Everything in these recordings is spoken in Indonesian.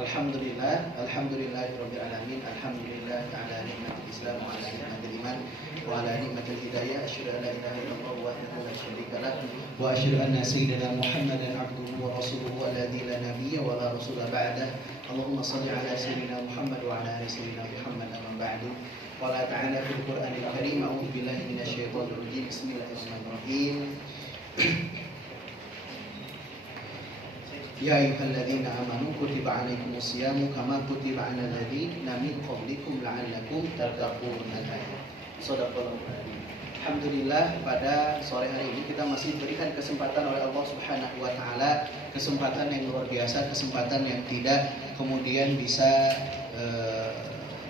Alhamdulillahirabbil alamin. Alhamdulillah ala nikmatil Islam wa ala nikmatil iman wa ala nikmatil hidayah. Asyhadu an la ilaha illallah wahdahu la syarika lah wa asyhadu anna sayyidina Muhammadan abduhu wa rasuluhu alladzi la nabiyya wa la rasula ba'dah. Allahumma shalli ala sayyidina Muhammad wa ala ali sayyidina Muhammad amma ba'du. Qala ta'ala fil Qur'anil Karim, a'udzu billahi minasyaitonir rajim. Bismillahirrahmanirrahim. Ya ayyuhalladzina amanu kutiba 'alaikumus syamu kama kutiba 'alal ladzina min qablikum la'allakum tattaqun. Shadaqallahu adzim. Alhamdulillah, pada sore hari ini kita masih diberikan kesempatan oleh Allah Subhanahu wa taala, kesempatan yang luar biasa, kesempatan yang tidak kemudian bisa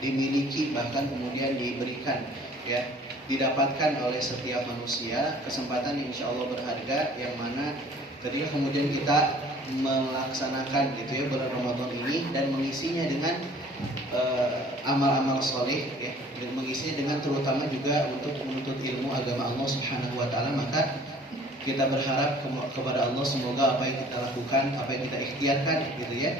dimiliki, bahkan kemudian diberikan, ya, didapatkan oleh setiap manusia. Kesempatan yang insyaallah berharga, yang mana ketika kemudian kita melaksanakan gitu ya bulan Ramadan ini dan mengisinya dengan amal-amal soleh, ya, dan mengisinya dengan terutama juga untuk menuntut ilmu agama Allah Subhanahu wa taala, maka kita berharap kepada Allah semoga apa yang kita lakukan, apa yang kita ikhtiarkan gitu ya,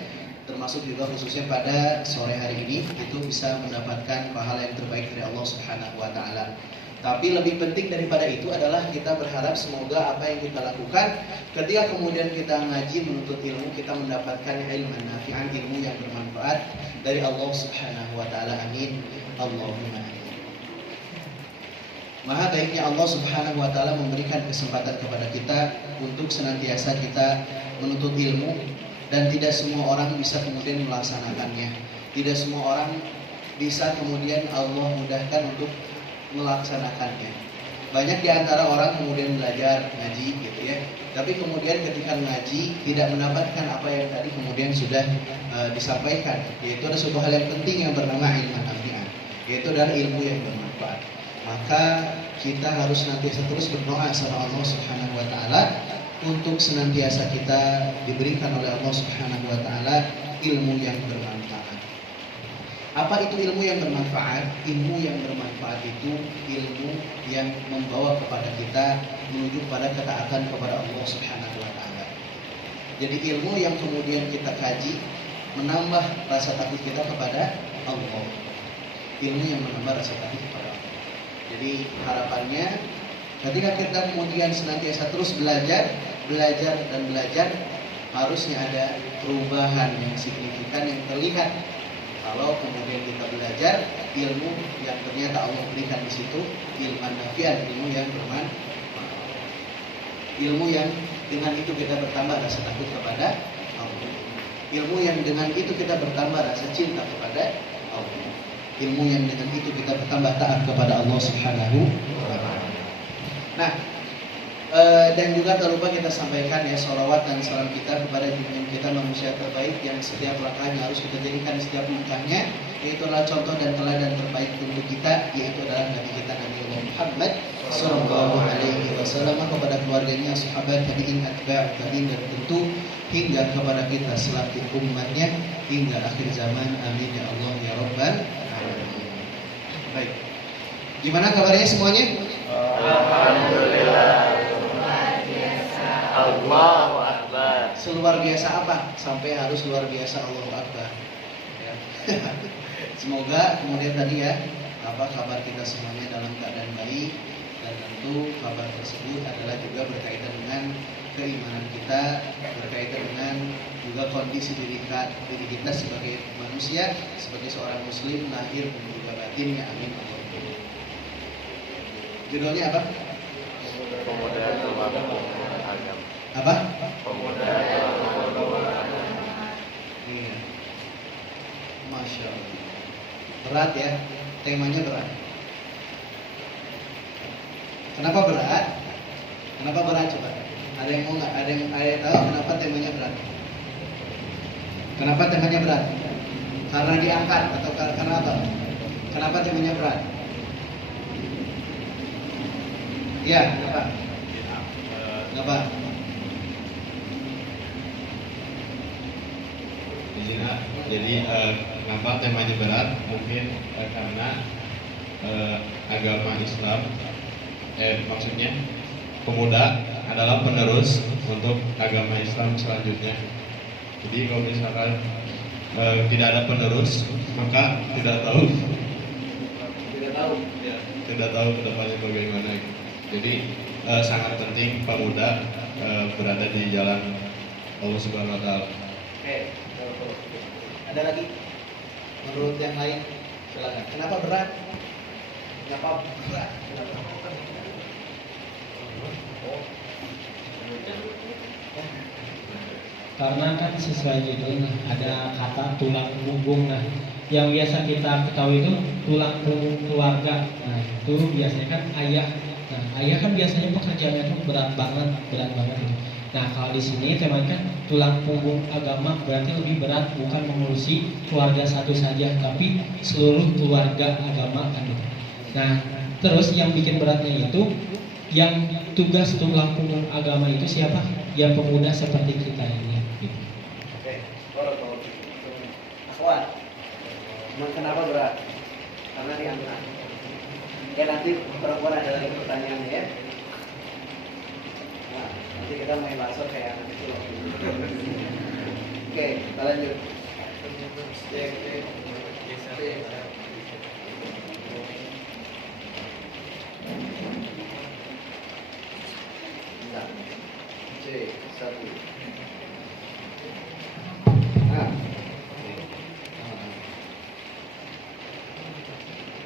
termasuk juga khususnya pada sore hari ini itu bisa mendapatkan pahala yang terbaik dari Allah Subhanahu wa taala. Tapi lebih penting daripada itu adalah kita berharap semoga apa yang kita lakukan ketika kemudian kita ngaji menuntut ilmu, kita mendapatkan ilmu nafi'an, ilmu yang bermanfaat dari Allah Subhanahu wa taala. Amin. Allahumma amin. Maha baiknya Allah Subhanahu wa taala memberikan kesempatan kepada kita untuk senantiasa kita menuntut ilmu, dan tidak semua orang bisa kemudian melaksanakannya. Tidak semua orang bisa kemudian Allah mudahkan untuk melaksanakannya. Banyak di antara orang kemudian belajar ngaji gitu ya, tapi kemudian ketika ngaji tidak mendapatkan apa yang tadi kemudian sudah disampaikan, yaitu ada suatu hal yang penting yang bernama ilmu nafi'an, yaitu adalah ilmu yang bermanfaat. Maka kita harus senantiasa terus berdoa sama Allah Subhanahu wa taala untuk senantiasa kita diberikan oleh Allah Subhanahu wa taala ilmu yang bermanfaat. Apa itu ilmu yang bermanfaat? Ilmu yang bermanfaat itu ilmu yang membawa kepada kita menuju pada ketaatan kepada Allah Subhanahu wa taala. Jadi ilmu yang kemudian kita kaji menambah rasa takut kita kepada Allah. Ilmu yang menambah rasa takut kepada Allah. Jadi harapannya ketika kita kemudian senantiasa terus belajar dan belajar, harusnya ada perubahan yang signifikan yang terlihat. Kalau kemudian kita belajar ilmu yang ternyata Allah berikan di situ, ilmu nafi'an, ilmu yang bermanfaat, ilmu yang dengan itu kita bertambah rasa takut kepada Allah, ilmu yang dengan itu kita bertambah rasa cinta kepada Allah, ilmu yang dengan itu kita bertambah taat kepada Allah Subhanahu wa taala. Nah, dan juga tak lupa kita sampaikan ya sholawat dan salam kita kepada junjungan kita manusia terbaik yang setiap langkahnya harus kita jadikan setiap langkahnya, yaitu adalah contoh dan teladan terbaik untuk kita, yaitu adalah Nabi kita Nabi Muhammad sallallahu alaihi wasallam, kepada keluarganya, sahabat, tabi'in, atba' tabi'in, dan tentu hingga kepada kita selaku umatnya hingga akhir zaman. Amin ya Allah ya Rabbal alamin. Baik. Gimana kabarnya semuanya? Alhamdulillah. Allahu Akbar. Seluar biasa apa sampai harus luar biasa Allahu Akbar, ya. Semoga kemudian tadi ya, kabar kita semuanya dalam keadaan baik, dan tentu kabar tersebut adalah juga berkaitan dengan keimanan kita, berkaitan dengan juga kondisi diri kita sebagai manusia, sebagai seorang muslim lahir dan juga batinnya. Amin. Judulnya apa? Pemuda agama. Apa? Pemuda agama. Iya. Masya Allah. Berat ya, temanya berat. Kenapa berat? Kenapa berat coba? Ada yang mau nggak? Ada yang tahu kenapa temanya berat? Kenapa temanya berat? Karena diangkat atau karena apa? Kenapa temanya berat? Ya, kenapa? Kenapa? Jadi kenapa temanya berat? Mungkin karena agama Islam, maksudnya pemuda adalah penerus untuk agama Islam selanjutnya. Jadi kalau misalkan tidak ada penerus, maka tidak tahu Ya. tidak tahu kedepannya bagaimana. Jadi sangat penting pemuda berada di jalan Allah Subhanahu Wa Taala. Oke, ada lagi? Menurut yang lain, silakan. Kenapa berat? Kenapa berat? Karena kan sesuai judul ada kata tulang punggung. Nah, yang biasa kita ketahui itu tulang punggung keluarga. Nah, itu biasanya kan ayah. Nah, ayah kan biasanya pekerjaannya itu berat banget gitu. Nah, kalau di sini teman kan tulang punggung agama berarti lebih berat, bukan mengurusi keluarga satu saja, tapi seluruh keluarga agama kan gitu. Nah, terus yang bikin beratnya itu yang tugas tulang punggung agama itu siapa? Yang pemuda seperti kita ini. Gitu. Oke, Akhwat, kenapa berat? Karena diangkat. Ya nanti perempuan ada lagi pertanyaannya ya. Nah, nanti kita main langsung kayak anak itu loh. Oke, kita lanjut. Nah, C1. Nah.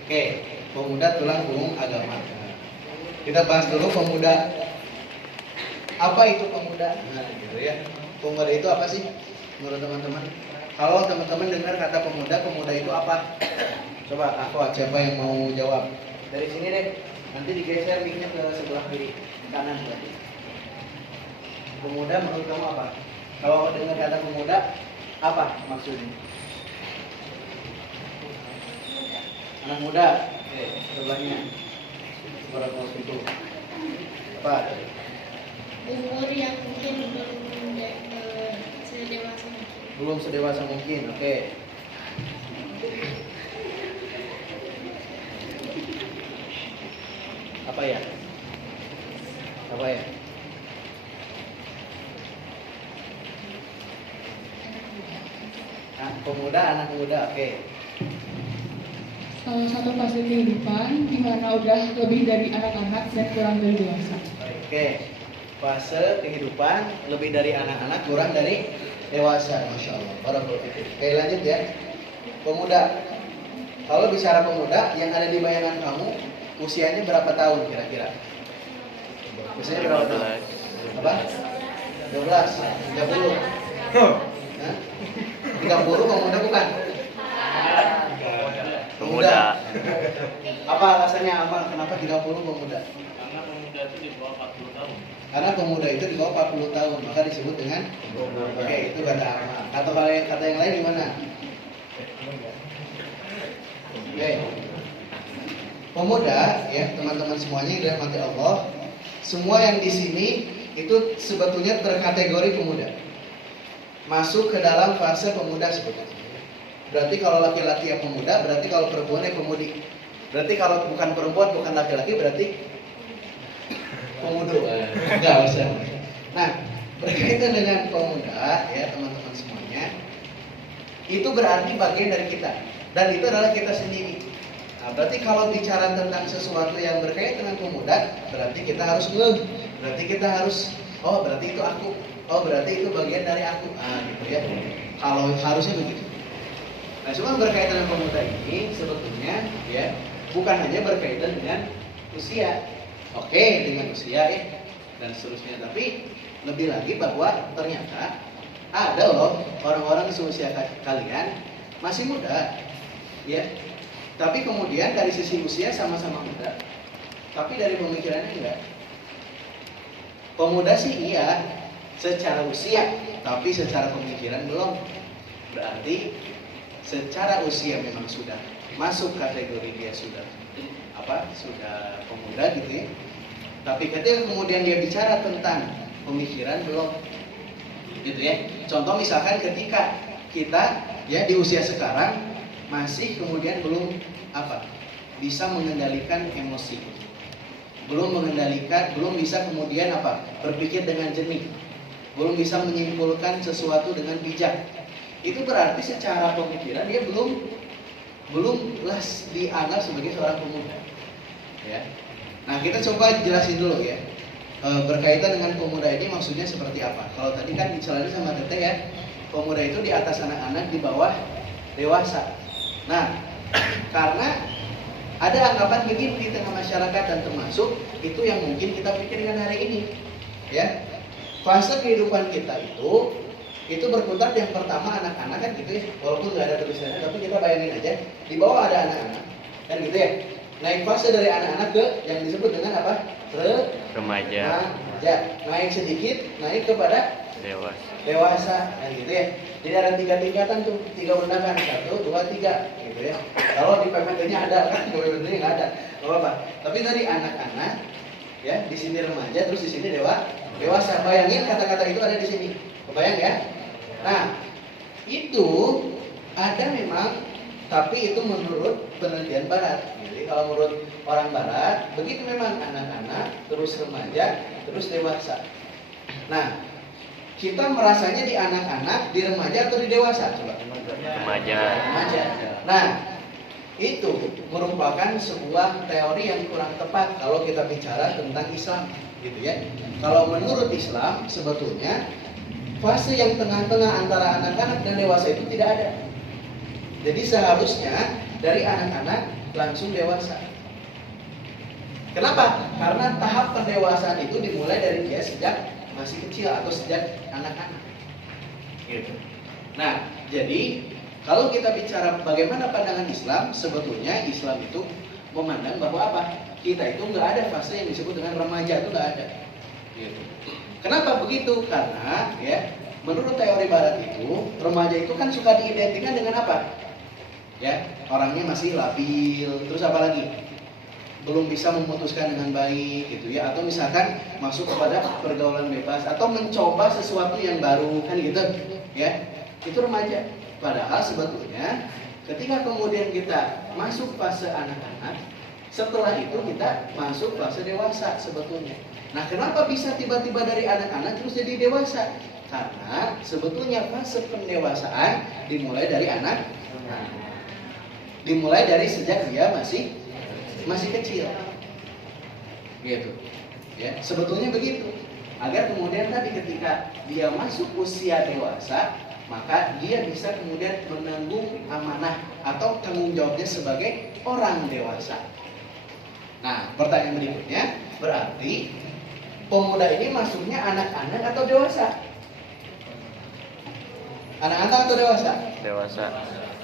Oke, pemuda tulang punggung agama. Kita bahas dulu pemuda. Apa itu pemuda? Nah, gitu ya. Pemuda itu apa sih? Menurut teman-teman? Kalau teman-teman dengar kata pemuda, pemuda itu apa? Coba aku siapa yang mau jawab? Dari sini deh. Nanti digeser mic-nya ke sebelah kiri, kanan berarti. Pemuda menurut kamu apa? Kalau dengar kata pemuda, apa maksudnya? Anak muda. Oke, sebelahnya. Berapa itu? Apa? Umur yang mungkin belum sedewasa mungkin. Belum sedewasa mungkin. Oke. Apa ya? Apa ya? Pemuda, anak muda. Oke. Salah satu fase kehidupan di mana udah lebih dari anak-anak dan kurang dari dewasa. Oke. Fase kehidupan lebih dari anak-anak, kurang dari dewasa. Masya Allah. Barakallahu fiik. Oke, lanjut ya. Pemuda. Kalau bicara pemuda, yang ada di bayangan kamu, usianya berapa tahun kira-kira? Usianya berapa tahun? Apa? 12, 30. Hah? 30 pemuda bukan? Pemuda. Apa alasannya apa? Kenapa 30 pemuda? Karena pemuda itu di bawah 40 tahun. Karena pemuda itu di bawah 40 tahun, maka disebut dengan oke, itu kata Ahmad. Kata yang lain gimana? Oke. Pemuda ya, teman-teman semuanya yang dirahmati Allah, semua yang di sini itu sebetulnya terkategori pemuda. Masuk ke dalam fase pemuda sebetulnya. Berarti kalau laki-laki ya pemuda, berarti kalau perempuan ya pemudi. Berarti kalau bukan perempuan, bukan laki-laki, berarti pemuda. Enggak usah. Nah, berkaitan dengan pemuda ya teman-teman semuanya, itu berarti bagian dari kita. Dan itu adalah kita sendiri. Nah, berarti kalau bicara tentang sesuatu yang berkaitan dengan pemuda, berarti kita harus berarti kita harus, oh berarti itu aku, oh berarti itu bagian dari aku, gitu ya. Kalau harusnya begitu. Nah, cuma berkaitan dengan pemuda ini sebetulnya ya bukan hanya berkaitan dengan usia, oke dengan usia ya dan seterusnya, tapi lebih lagi bahwa ternyata ada loh orang-orang seusia kalian masih muda, ya. Tapi kemudian dari sisi usia sama-sama muda, tapi dari pemikirannya enggak. Pemuda sih iya, secara usia, tapi secara pemikiran belum. Berarti secara usia memang sudah masuk kategori dia sudah sudah pemuda gitu ya. Tapi ketika kemudian dia bicara tentang pemikiran belum, gitu ya. Contoh misalkan ketika kita ya di usia sekarang masih kemudian belum bisa mengendalikan emosi, belum bisa kemudian berpikir dengan jernih, belum bisa menyimpulkan sesuatu dengan bijak. itu berarti secara pemikiran dia belum dianggap sebagai seorang pemuda. Ya. Nah, kita coba jelasin dulu ya. Berkaitan dengan pemuda ini maksudnya seperti apa? Kalau tadi kan misalnya sama Teteh ya, pemuda itu di atas anak-anak, di bawah dewasa. Nah, karena ada anggapan begini di tengah masyarakat dan termasuk itu yang mungkin kita pikirkan hari ini, ya. Fase kehidupan kita itu berkutat yang pertama anak-anak kan gitu ya, walaupun nggak ada tulisannya, tapi kita bayangin aja di bawah ada anak-anak, kan gitu ya. Naik fase dari anak-anak ke yang disebut dengan apa? Remaja. Naik sedikit, naik kepada dewasa, kan gitu ya. Jadi ada 3 tingkatan tuh, 3 undangan, 1, 2, 3, gitu ya. Kalau di PPT-nya ada kan, di PPT-nya nggak ada, nggak apa-apa. Tapi tadi anak-anak, ya di sini remaja, terus di sini dewasa. Bayangin kata-kata itu ada di sini, kebayang ya? Nah, itu ada memang, tapi itu menurut penelitian Barat. Jadi kalau menurut orang Barat, begitu memang anak-anak, terus remaja, terus dewasa. Nah, kita merasanya di anak-anak, di remaja atau di dewasa? Coba. Remaja. Nah, itu merupakan sebuah teori yang kurang tepat kalau kita bicara tentang Islam, gitu ya. Kalau menurut Islam sebetulnya fase yang tengah-tengah antara anak-anak dan dewasa itu tidak ada. Jadi seharusnya dari anak-anak langsung dewasa. Kenapa? Karena tahap pendewasaan itu dimulai dari dia sejak masih kecil atau sejak anak-anak. Gitu. Nah, jadi kalau kita bicara bagaimana pandangan Islam, sebetulnya Islam itu memandang bahwa apa? Kita itu nggak ada fase yang disebut dengan remaja, itu nggak ada. Gitu. Kenapa begitu? Karena ya, menurut teori Barat itu remaja itu kan suka diidentikan dengan apa? Ya, orangnya masih labil, terus apa lagi? Belum bisa memutuskan dengan baik gitu ya, atau misalkan masuk kepada pergaulan bebas atau mencoba sesuatu yang baru kan gitu ya, itu remaja. Padahal sebetulnya ketika kemudian kita masuk fase anak-anak, setelah itu kita masuk fase dewasa sebetulnya. Nah, kenapa bisa tiba-tiba dari anak-anak terus jadi dewasa? Karena sebetulnya fase pendewasaan dimulai dari anak, dimulai dari sejak dia masih kecil, gitu, ya. Sebetulnya begitu. Agar kemudian tadi ketika dia masuk usia dewasa, maka dia bisa kemudian menanggung amanah atau tanggung jawabnya sebagai orang dewasa. Nah, pertanyaan berikutnya, berarti pemuda ini masuknya anak-anak atau dewasa? Anak-anak atau dewasa? Dewasa.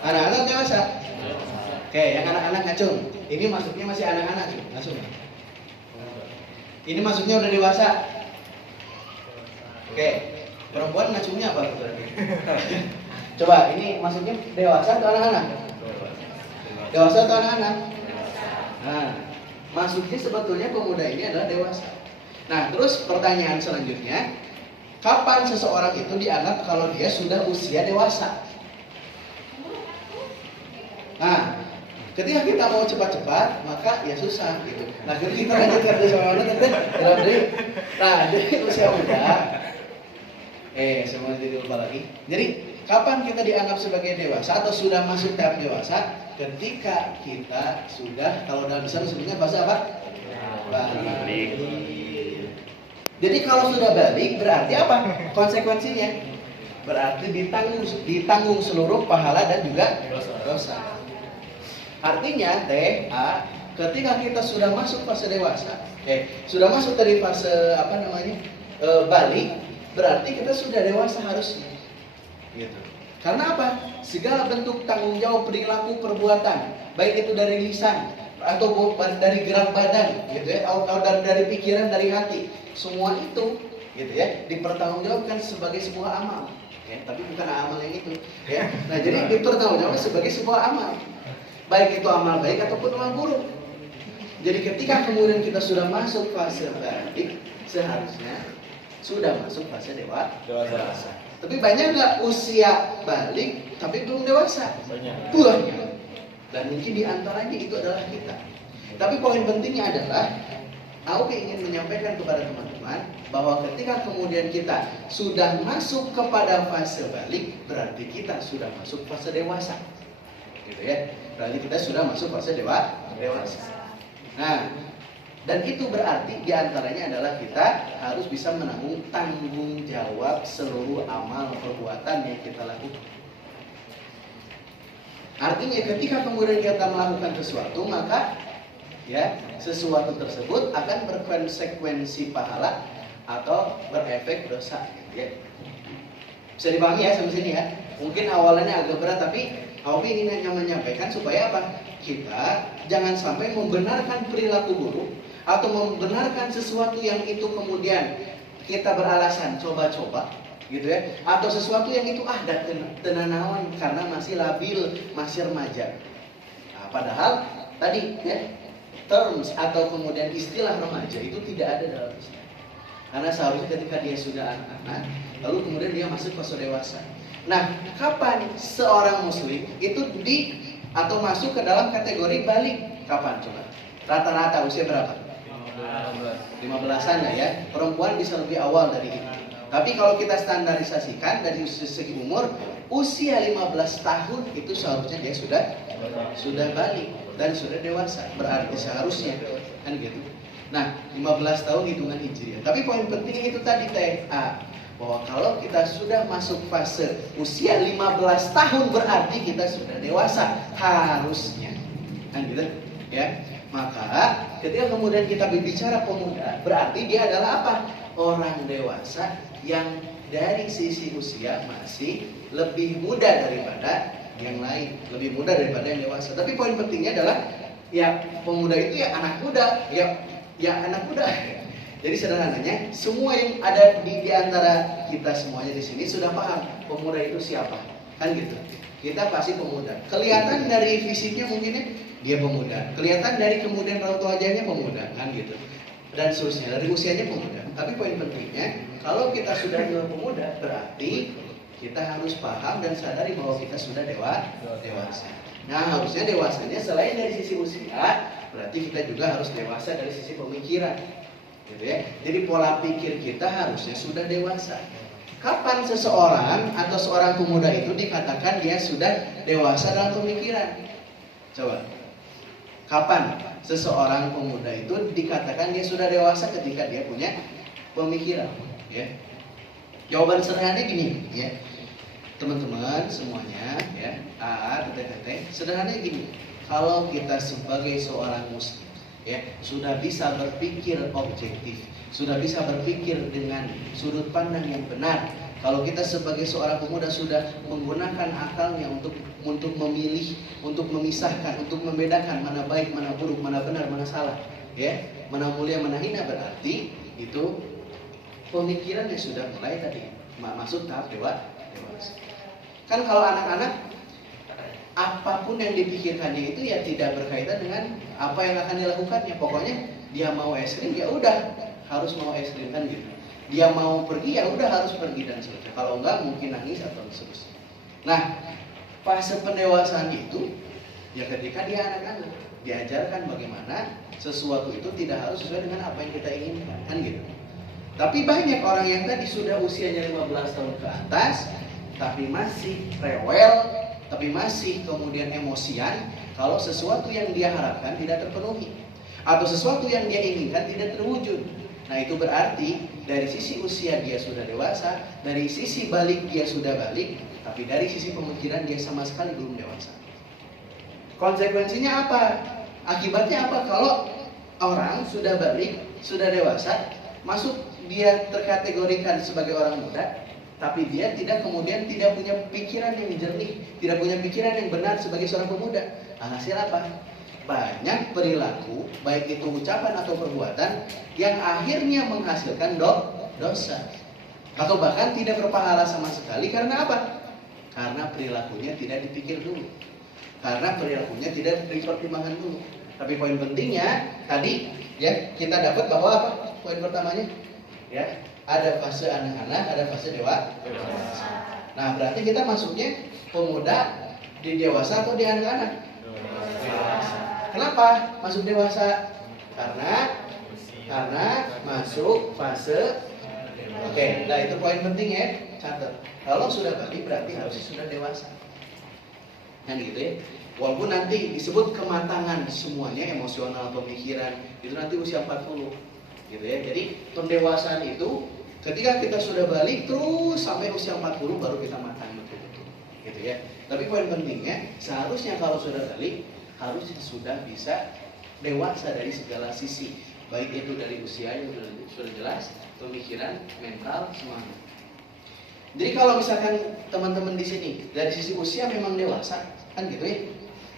Anak-anak dewasa. Oke, yang anak-anak ngacung. Ini masuknya masih anak-anak, ngacung. Ini masuknya udah dewasa. Oke, perempuan ngacungnya apa berarti? Coba, ini masuknya dewasa atau anak-anak? Dewasa atau anak-anak? Nah, masuknya sebetulnya pemuda ini adalah dewasa. Nah, terus pertanyaan selanjutnya, kapan seseorang itu dianggap kalau dia sudah usia dewasa? Nah, ketika kita mau cepat-cepat, maka ya susah gitu. Nah, jadi kita lanjutkan dulu sama mana tadi? Nah, jadi usia muda. Semua jadi lupa lagi. Jadi, kapan kita dianggap sebagai dewasa atau sudah masuk tahap dewasa? Ketika kita sudah, kalau dalam Islam sebutnya fase apa? Balik. Jadi kalau sudah balik berarti apa? Konsekuensinya berarti ditanggung seluruh pahala dan juga dosa. Artinya ketika kita sudah masuk fase dewasa, sudah masuk dari fase balik, berarti kita sudah dewasa harusnya. Gitu. Karena apa? Segala bentuk tanggung jawab perilaku perbuatan, baik itu dari lisan atau dari gerak badan, gitu ya, atau dari pikiran, dari hati, semua itu, gitu ya, dipertanggungjawabkan sebagai sebuah amal. Tapi bukan amal yang itu, ya. Nah, jadi dipertanggungjawabkan sebagai sebuah amal, baik itu amal baik ataupun amal buruk. Jadi ketika kemudian kita sudah masuk fase balik, seharusnya sudah masuk fase dewasa. Tapi banyak nggak usia balik tapi belum dewasa? Banyak. Dan mungkin diantaranya itu adalah kita. Tapi poin pentingnya adalah, aku ingin menyampaikan kepada teman-teman, teman-teman, bahwa ketika kemudian kita sudah masuk kepada fase balik, berarti kita sudah masuk fase dewasa. Gitu ya. Berarti kita sudah masuk fase dewasa. Nah, dan itu berarti diantaranya adalah kita harus bisa menanggung tanggung jawab seluruh amal perbuatan yang kita lakukan. Artinya ketika kemudian kita melakukan sesuatu, maka ya sesuatu tersebut akan berkonsekuensi pahala atau berefek dosa. Gitu ya. Bisa dipahami ya sampai sini ya. Mungkin awalnya agak berat, tapi Aufi ini hanya menyampaikan supaya apa? Kita jangan sampai membenarkan perilaku buruk atau membenarkan sesuatu yang itu kemudian kita beralasan coba-coba gitu ya, atau sesuatu yang itu dan tenanawan karena masih labil, masih remaja. Nah, padahal tadi ya terms atau kemudian istilah remaja itu tidak ada dalam Islam. Karena seharusnya ketika dia sudah anak-anak, lalu kemudian dia masuk fase dewasa. Nah, kapan seorang muslim itu atau masuk ke dalam kategori balik? Kapan coba? Rata-rata usia berapa? 15-an ya. Perempuan bisa lebih awal dari itu. Tapi kalau kita standarisasikan dari segi umur, usia 15 tahun itu seharusnya dia sudah balik dan sudah dewasa. Berarti seharusnya kan gitu. Nah, 15 tahun hitungan hijriah. Tapi poin pentingnya itu tadi bahwa kalau kita sudah masuk fase usia 15 tahun berarti kita sudah dewasa harusnya. Kan gitu ya. Maka ketika kemudian kita berbicara pemuda, berarti dia adalah apa? Orang dewasa yang dari sisi usia masih lebih muda daripada yang lain, lebih muda daripada yang dewasa. Tapi poin pentingnya adalah ya pemuda itu ya anak muda, ya anak muda. Jadi sederhananya semua yang ada di antara kita semuanya di sini sudah paham pemuda itu siapa, kan gitu. Kita pasti pemuda. Kelihatan dari fisiknya mungkin dia pemuda. Kelihatan dari kemudian raut wajahnya pemuda, kan gitu. Dan seterusnya dari usianya pemuda. Tapi poin pentingnya kalau kita sudah pemuda berarti kita harus paham dan sadari bahwa kita sudah dewasa. Nah, harusnya dewasanya selain dari sisi usia, berarti kita juga harus dewasa dari sisi pemikiran. Gitu ya. Jadi pola pikir kita harusnya sudah dewasa. Kapan seseorang atau seorang pemuda itu dikatakan dia sudah dewasa dalam pemikiran? Coba. Kapan seseorang pemuda itu dikatakan dia sudah dewasa ketika dia punya pemikiran? Ya. Jawaban sederhananya gini, ya. Teman-teman semuanya, ya, sederhananya gini. Kalau kita sebagai seorang muslim, ya, sudah bisa berpikir objektif, sudah bisa berpikir dengan sudut pandang yang benar. Kalau kita sebagai seorang pemuda sudah menggunakan akalnya untuk memilih, untuk memisahkan, untuk membedakan mana baik, mana buruk, mana benar, mana salah, ya, mana mulia, mana hina, berarti itu pemikirannya sudah mulai tadi masuk tahap dewasa. Kan kalau anak-anak apapun yang dipikirkannya itu ya tidak berkaitan dengan apa yang akan dilakukannya. Pokoknya dia mau es krim ya udah harus mau es krim, kan gitu. Dia mau pergi ya udah harus pergi dan sebagainya. Kalau enggak mungkin nangis atau seterusnya. Nah, fase pendewasaan itu ya ketika dia anak-anak diajarkan bagaimana sesuatu itu tidak harus sesuai dengan apa yang kita inginkan, kan gitu. Tapi banyak orang yang tadi sudah usianya 15 tahun ke atas tapi masih rewel, tapi masih kemudian emosian kalau sesuatu yang dia harapkan tidak terpenuhi atau sesuatu yang dia inginkan tidak terwujud. Nah, itu berarti dari sisi usia dia sudah dewasa, dari sisi balik dia sudah balik, tapi dari sisi pemikiran dia sama sekali belum dewasa. Konsekuensinya apa? Akibatnya apa kalau orang sudah balik, sudah dewasa, masuk dia terkategorikan sebagai orang muda, tapi dia kemudian tidak punya pikiran yang jernih, tidak punya pikiran yang benar sebagai seorang pemuda. Hasil apa? Banyak perilaku, baik itu ucapan atau perbuatan, yang akhirnya menghasilkan dosa. Atau bahkan tidak berpahala sama sekali. Karena apa? Karena perilakunya tidak dipikir dulu. Karena perilakunya tidak dipertimbangkan dulu. Tapi poin pentingnya, tadi ya kita dapat bahwa apa? Poin pertamanya, ya, ada fase anak-anak, ada fase dewasa. Nah, berarti kita masuknya pemuda di dewasa atau di anak-anak? Dewasa. Kenapa masuk dewasa? Karena anak masuk fase. Oke, nah itu poin penting ya, catat. Kalau sudah balik berarti harusnya sudah dewasa. Kan gitu ya. Walaupun nanti disebut kematangan semuanya, emosional, pemikiran, itu nanti usia 40. Gitu ya. Jadi pendewasaan itu ketika kita sudah balik terus sampai usia 40 baru kita matang betul-betul. Gitu ya. Tapi poin pentingnya seharusnya kalau sudah balik harusnya sudah bisa dewasa dari segala sisi. Baik itu dari usia yang sudah jelas, pemikiran, mental, semuanya. Jadi kalau misalkan teman-teman di sini dari sisi usia memang dewasa, kan gitu ya.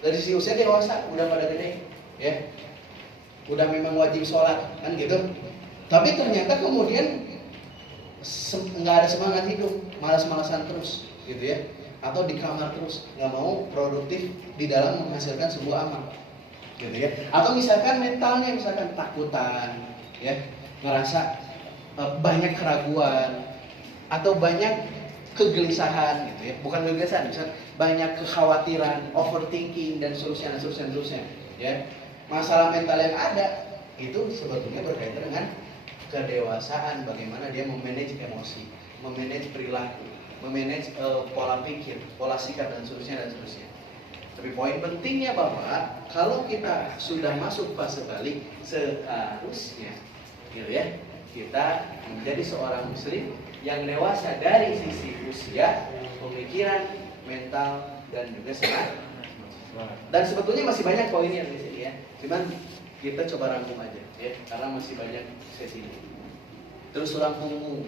Dari sisi usia dewasa, udah pada gede, ya. Udah memang wajib sholat, kan gitu. Tapi ternyata kemudian nggak ada semangat hidup, malas-malasan terus, gitu ya. Atau di kamar terus, nggak mau produktif di dalam menghasilkan sebuah amal, gitu ya. Atau misalkan mentalnya misalkan takutan, ya, ngerasa banyak keraguan atau banyak kegelisahan, gitu ya. Bukan kegelisahan, misalkan banyak kekhawatiran, overthinking dan seterusnya, ya. Masalah mental yang ada itu sebetulnya berkaitan dengan kedewasaan, bagaimana dia memanage emosi, memanage perilaku, memanage pola pikir, pola sikap dan seterusnya. Tapi poin pentingnya bahwa kalau kita sudah masuk fase balik seharusnya, gitu ya, kita menjadi seorang muslim yang dewasa dari sisi usia, pemikiran, mental dan juga semangat. Dan sebetulnya masih banyak poinnya di sini ya. Cuman kita coba rangkum aja ya, karena masih banyak sesi ini. Terus tulang punggung.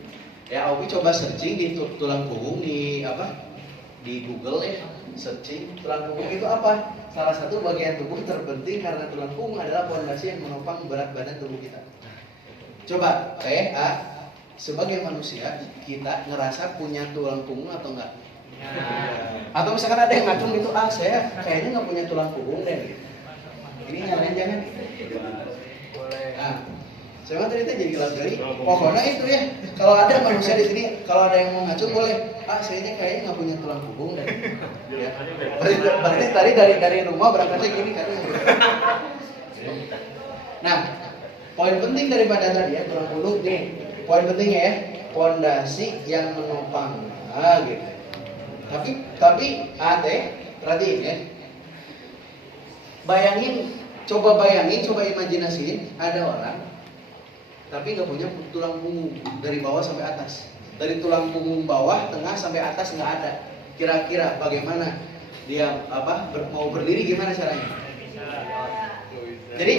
Ya, Obi coba searching di tulang punggung di Google ya, searching tulang punggung itu apa? Salah satu bagian tubuh terpenting karena tulang punggung adalah fondasi yang menopang berat badan tubuh kita. Coba, sebagai manusia kita ngerasa punya tulang punggung atau enggak? Atau misalkan ada yang ngacung gitu, saya kayaknya nggak punya tulang punggung deh. Ini nyalain jangan. Saya mah ternyata jadi lagi. Pokoknya itu ya. Kalau ada manusia di sini, kalau ada yang mau ngacung boleh. Saya kayaknya nggak punya tulang punggung deh. Ya. Berarti tadi dari rumah berangkatnya gini kan. Nah, poin penting daripada tadi ya tulang punggung nih. Poin pentingnya ya, fondasi yang menopang. Gitu. Tapi perhatiin ya. Coba imajinasiin ada orang tapi nggak punya tulang punggung dari bawah sampai atas. Dari tulang punggung bawah, tengah sampai atas nggak ada. Kira-kira bagaimana dia mau berdiri gimana caranya? Jadi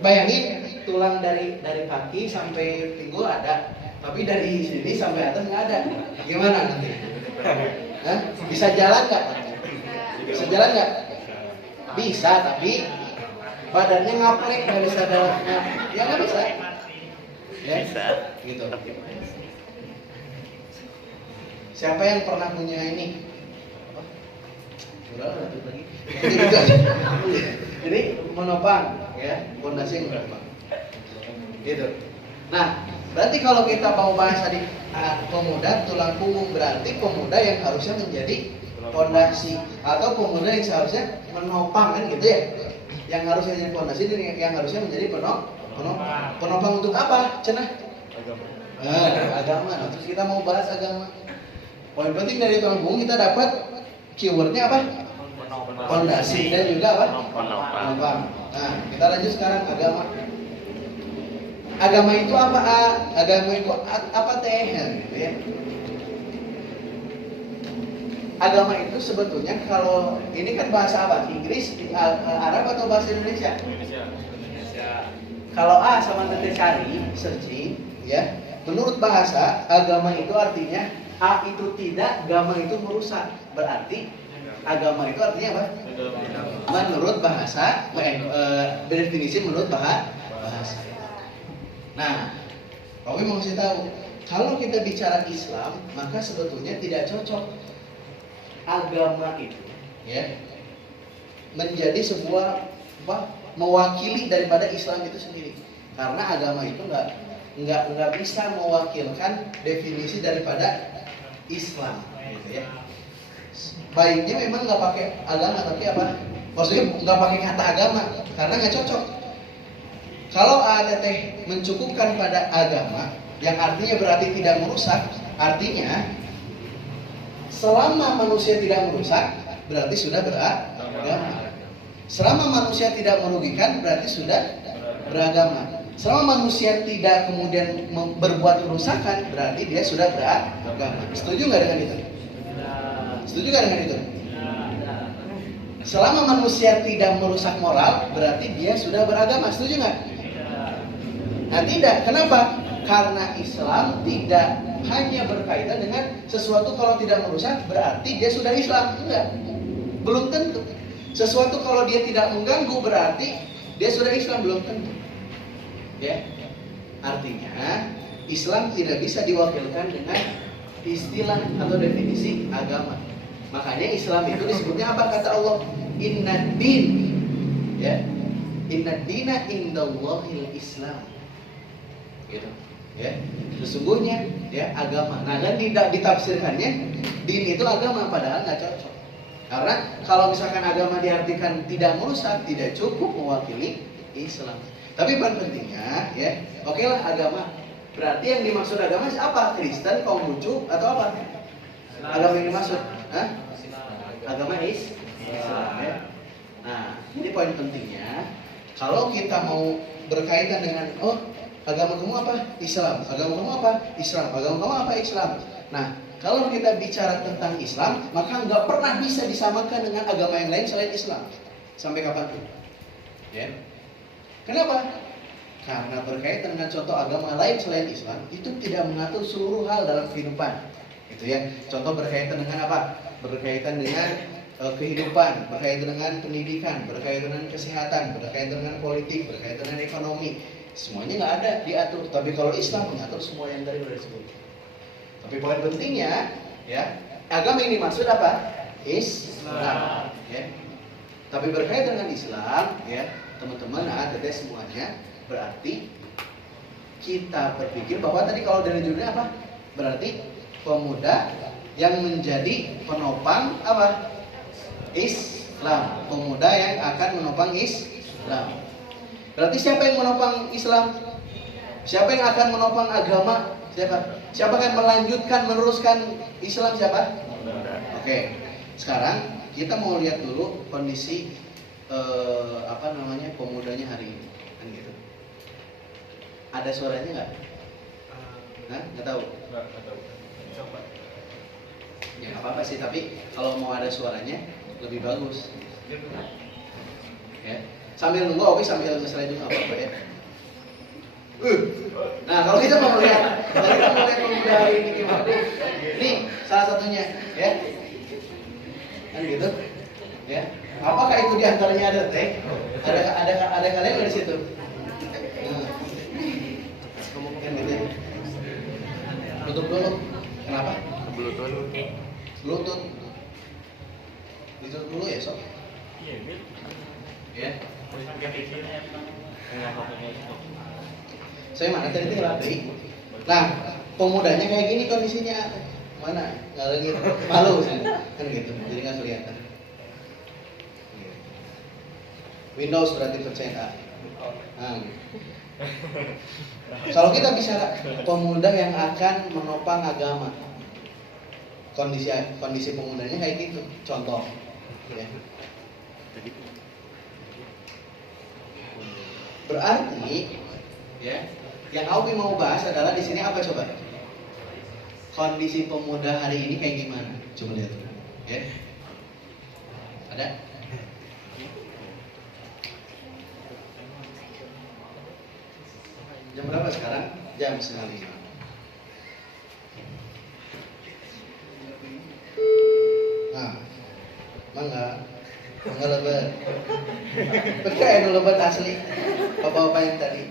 bayangin tulang dari kaki sampai pinggul ada, tapi dari sini sampai atas nggak ada. Gimana nanti? Bisa jalan nggak? Bisa jalan nggak? Bisa, tapi badannya ngaplek, nggak bisa jalannya. Ya nggak bisa. Ya? Bisa. Gitu. Siapa yang pernah punya ini? Udah lanjut lagi. Jadi menopang, ya, fondasi yang menopang. Gitu. Nah, berarti kalau kita mau bahas tadi pemuda tulang punggung, berarti pemuda yang harusnya menjadi fondasi atau pemuda yang seharusnya menopang, kan gitu ya. Yang harusnya jadi fondasi dan yang harusnya menjadi penopang untuk apa? Cenah? Agama. Nah, terus kita mau bahas agama. Poin penting dari tulang punggung kita dapat keywordnya apa? Fondasi dan juga apa? Penopang. Nah, kita lanjut sekarang agama. Agama itu apa? Agama itu apa teh? Gitu ya. Agama itu sebetulnya kalau ini kan bahasa apa? Inggris, Arab atau bahasa Indonesia? Kalau sama nanti cari searching, ya. Menurut bahasa agama itu artinya A itu tidak, agama itu merusak. Berarti agama itu artinya apa? Menurut bahasa, definisi menurut bahasa. Nah, Romi mau kasih tahu, kalau kita bicara Islam, maka sebetulnya tidak cocok agama itu, ya, menjadi sebuah mewakili daripada Islam itu sendiri. Karena agama itu nggak bisa mewakilkan definisi daripada Islam, gitu ya. Baiknya memang nggak pakai agama, tapi apa? Maksudnya nggak pakai kata agama, karena nggak cocok. Kalau teh mencukupkan pada agama, yang artinya berarti tidak merusak, artinya selama manusia tidak merusak, berarti sudah beragama. Selama manusia tidak merugikan, berarti sudah beragama. Selama manusia tidak kemudian berbuat kerusakan, berarti dia sudah beragama. Setuju nggak dengan itu? Setuju nggak dengan itu? Selama manusia tidak merusak moral, berarti dia sudah beragama. Setuju nggak? Nah tidak. Kenapa? Karena Islam tidak hanya berkaitan dengan sesuatu kalau tidak merusak, berarti dia sudah Islam. Enggak. Belum tentu. Sesuatu kalau dia tidak mengganggu, berarti dia sudah Islam. Belum tentu. Ya. Artinya Islam tidak bisa diwakilkan dengan istilah atau definisi agama. Makanya Islam itu disebutnya apa? Kata Allah, Innad din, ya, Innad dina indallahil Islam, gitu, ya. Sesungguhnya, ya, agama. Nah, dan tidak ditafsirkannya din itu agama, padahal nggak cocok. Karena kalau misalkan agama diartikan tidak merusak, tidak cukup mewakili Islam. Tapi paling pentingnya, ya, oke lah agama. Berarti yang dimaksud agama apa? Kristen, Konghucu, atau apa? Agama yang dimaksud? Hah? Agama Islam, ya. Nah, ini poin pentingnya. Kalau kita mau berkaitan dengan, oh, agama kamu apa? Islam. Agama kamu apa? Islam. Agama kamu apa? Islam. Nah, kalau kita bicara tentang Islam, maka nggak pernah bisa disamakan dengan agama yang lain selain Islam. Sampai kapanpun. Ya. Kenapa? Karena berkaitan dengan contoh agama lain selain Islam, itu tidak mengatur seluruh hal dalam kehidupan. Gitu ya. Contoh berkaitan dengan apa? Berkaitan dengan kehidupan, berkaitan dengan pendidikan, berkaitan dengan kesehatan, berkaitan dengan politik, berkaitan dengan ekonomi. Semuanya nggak ada diatur. Tapi kalau Islam mengatur semua yang tadi sudah disebut. Tapi poin pentingnya, ya, agama yang dimaksud apa? Islam. Ya. Tapi berkaitan dengan Islam, ya, teman-teman, teteh semuanya, berarti kita berpikir bahwa tadi kalau dari judulnya apa? Berarti pemuda yang menjadi penopang apa? Islam. Pemuda yang akan menopang Islam. Berarti siapa yang menopang Islam? Siapa yang akan menopang agama? Siapa? Siapa yang melanjutkan, meneruskan Islam? Siapa? Oke. Sekarang kita mau lihat dulu kondisi pemudanya hari ini, kan gitu. Ada suaranya nggak? Nah, nggak tahu. Nggak tahu. Coba. Ya nggak apa-apa sih, tapi kalau mau ada suaranya lebih bagus. Ya. Sambil nunggu, oke, sambil selesai juga apa-apa ya. Nah, kalau kita mau melihat, pemuda hari ini gimana? Ini salah satunya, ya. Kan gitu, ya. Apakah itu diantaranya ada teh? Ada kalian nggak di situ? Nah. Kan gitu. Tutup dulu. Kenapa? Bluetooth. Bluetooth. Ditutup dulu ya, Sob. Ya. Saya mana tadi latih. Nah, pemudanya kayak gini kondisinya. Mana? Nggak lagi malu kan gitu. Jadi nggak kelihatan. Windows berarti percaya. Nah. Kalau kita bicara pemuda yang akan menopang agama, kondisi pemudanya kayak gitu. Contoh, ya. Berarti, ya, yang Aupi mau bahas adalah di sini apa coba? Kondisi pemuda hari ini kayak gimana? Coba lihat, ya. Ada? Jam berapa sekarang? Jam 4:30. Nah, mangga lebat. Percaya dulu lebat asli. Bapak-bapak yang tadi.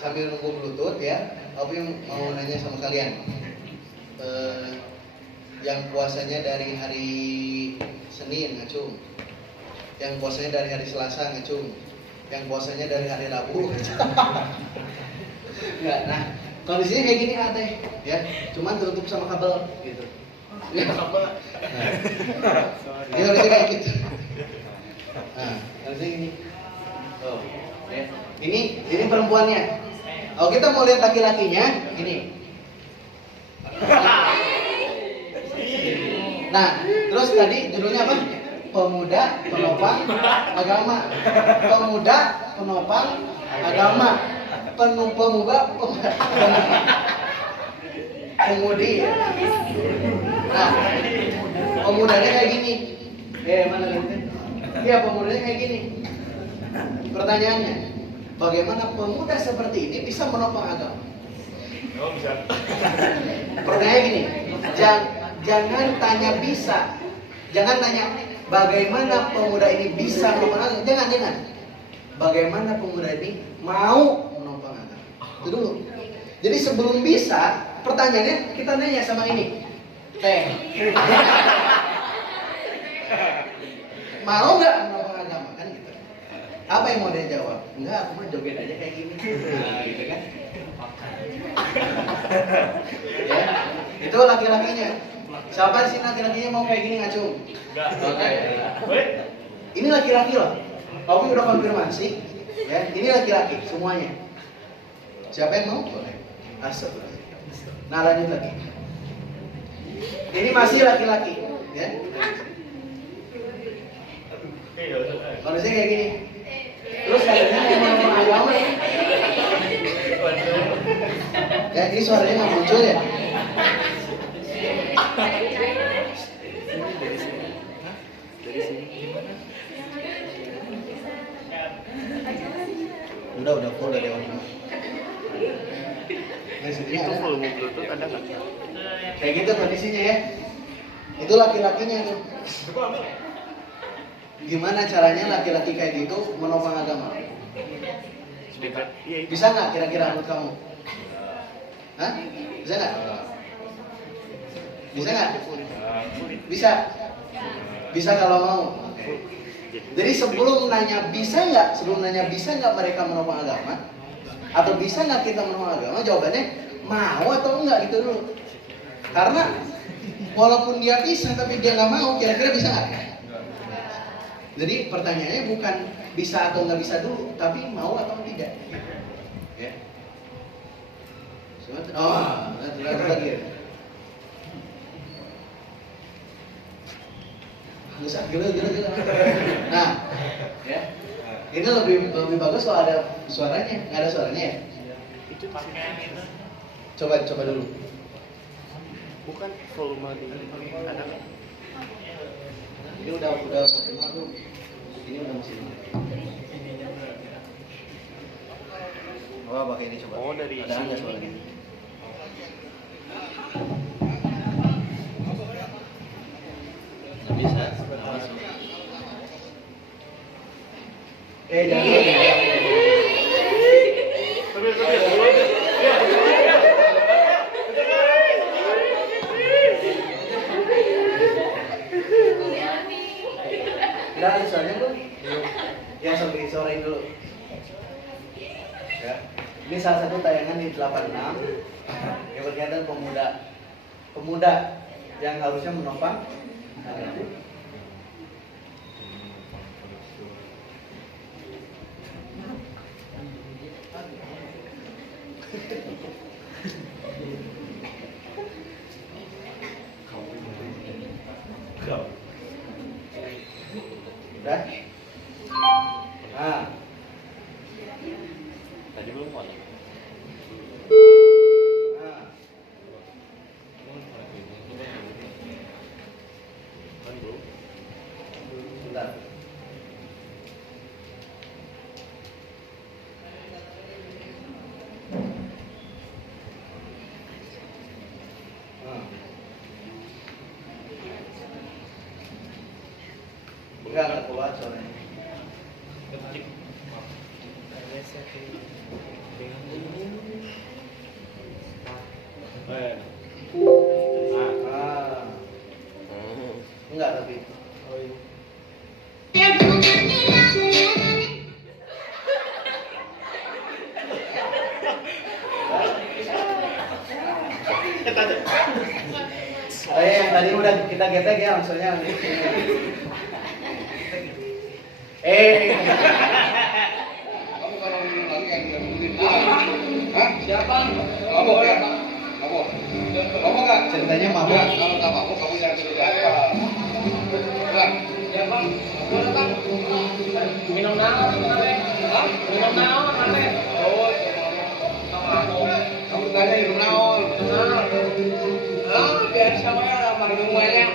Sambil nunggu Bluetooth ya, aku yang mau nanya sama kalian. Yang puasanya dari hari Senin ngacung, yang puasanya dari hari Selasa ngacung, yang puasanya dari hari Rabu ngacung. Enggak, nah kondisinya kayak gini teh, ya, cuman tertutup sama kabel gitu. Ini harusnya kayak gitu. Nah, harusnya gini. Oh, ya. Ini perempuannya. Oh, kita mau lihat laki-lakinya. Ini. Nah, terus tadi judulnya apa? Pemuda penopang agama. Pemuda penopang agama. Pemudi. Nah, pemudanya kayak gini. Mana gitu? Iya, pemudanya kayak gini. Pertanyaannya, bagaimana pemuda seperti ini bisa menopang agama? Pertanyaan gini, jangan tanya bisa, jangan tanya bagaimana pemuda ini bisa menopang agama, jangan. Bagaimana pemuda ini mau menopang agama? Itu dulu. Jadi sebelum bisa, pertanyaannya kita nanya sama ini, mau nggak menopang agama kan gitu? Apa yang mau dia jawab? Enggak, aku mah joget aja kayak gini. Nah, gitu kan? Ya, itu laki-lakinya. Siapa sih laki-lakinya mau kayak gini ngacung? Oke. Ini laki-laki loh. Oke, udah konfirmasi. Ya, ini laki-laki semuanya. Siapa yang mau? Boleh. Asap. Nah, lanjut lagi. Ini masih laki-laki, ya. Manusia kayak gini. Terus katanya mau ngomong agama. Ya, ini suaranya nggak muncul ya. Udah full dari orang. Itu full Bluetooth ada nggak? Kayak gitu kondisinya ya. Itu laki-lakinya tuh. Gimana caranya laki-laki kayak gitu menopang agama? Speaker. Iya itu. Bisa nggak kira-kira menurut kamu? Hah? Bisa nggak? Bisa nggak? Bisa. Bisa kalau mau. Jadi sebelum nanya bisa nggak mereka menopang agama, atau bisa nggak kita menopang agama, jawabannya mau atau enggak gitu dulu. Karena walaupun dia bisa tapi dia nggak mau, kira-kira bisa nggak? Jadi pertanyaannya bukan bisa atau nggak bisa dulu, tapi mau atau tidak. Ya. Oh, lagi. Gila. Nah, ya. Ini lebih bagus kalau ada suaranya. Nggak ada suaranya ya? Itu pakaian itu. Coba dulu. Bukan volume di ada nggak? Ini udah maksimal tuh. Ini udah maksimal. Oh, pakai ini coba. Oh, dari ada nggak sini. suaranya? Nggak bisa. Awas. Jangan. Udah ada suaranya belum? Ya, sampai suarain dulu. Ya. Ini salah satu tayangan di 86 yang berkaitan pemuda yang harusnya menopang agama. Udah? Nah, Tadi belum ada. nah. Kan belum. Bentar. Enggak keluar suaranya. Ketik. Ah, enggak tapi. Yang tadi udah kita getek ya maksudnya. Kamu kalau minum lagi yang bisa bikin hah? Siapa? Mabok ya? Mabok? Mabok nggak? Ceritanya mabuk. Nah, kalau nggak mabok kamu jangan cerita. Bang. Siapa? Bang. Minum naon kemarin? Hah? Minum naon kemarin? Oh, Kamu tanya minum naon? Biasa mah sama minumannya.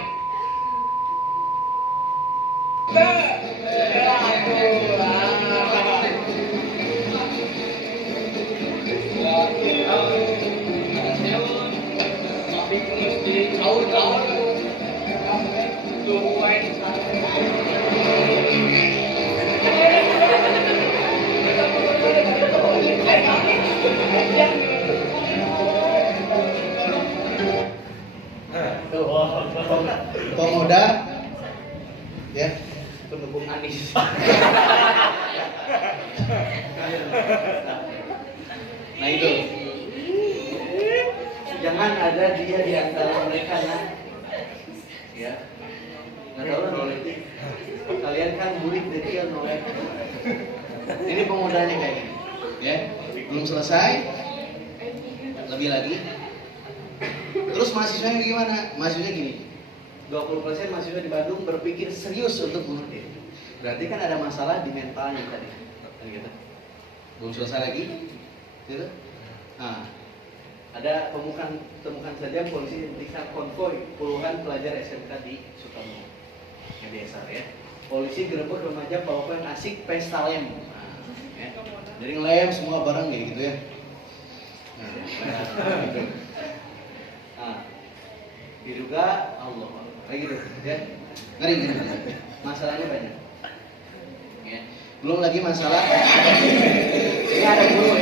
Pemuda ya pendukung Anies. Nah itu jangan ada dia di antara mereka nah ya nggak tahu lah noleh kalian kan murid detail noleh ini pemudanya kayak gini ya belum selesai lebih lagi terus mahasiswanya gimana mahasiswanya gini 20% mahasiswa di Bandung berpikir serius untuk bunuh diri. Berarti kan ada masalah di mentalnya tadi. Gitu. Belum selesai lagi. Gitu. Nah, ada temukan saja polisi memeriksa konvoy puluhan pelajar SMK di Sukarno. Yang biasa ya. Polisi gerebek remaja Papua asik pesta lem. Nah, ya. Jadi ngelem semua barang kayak gitu ya. Nah, diduga Allah kayak gitu ya ngeri masalahnya banyak ya. Belum lagi masalah ini ada guru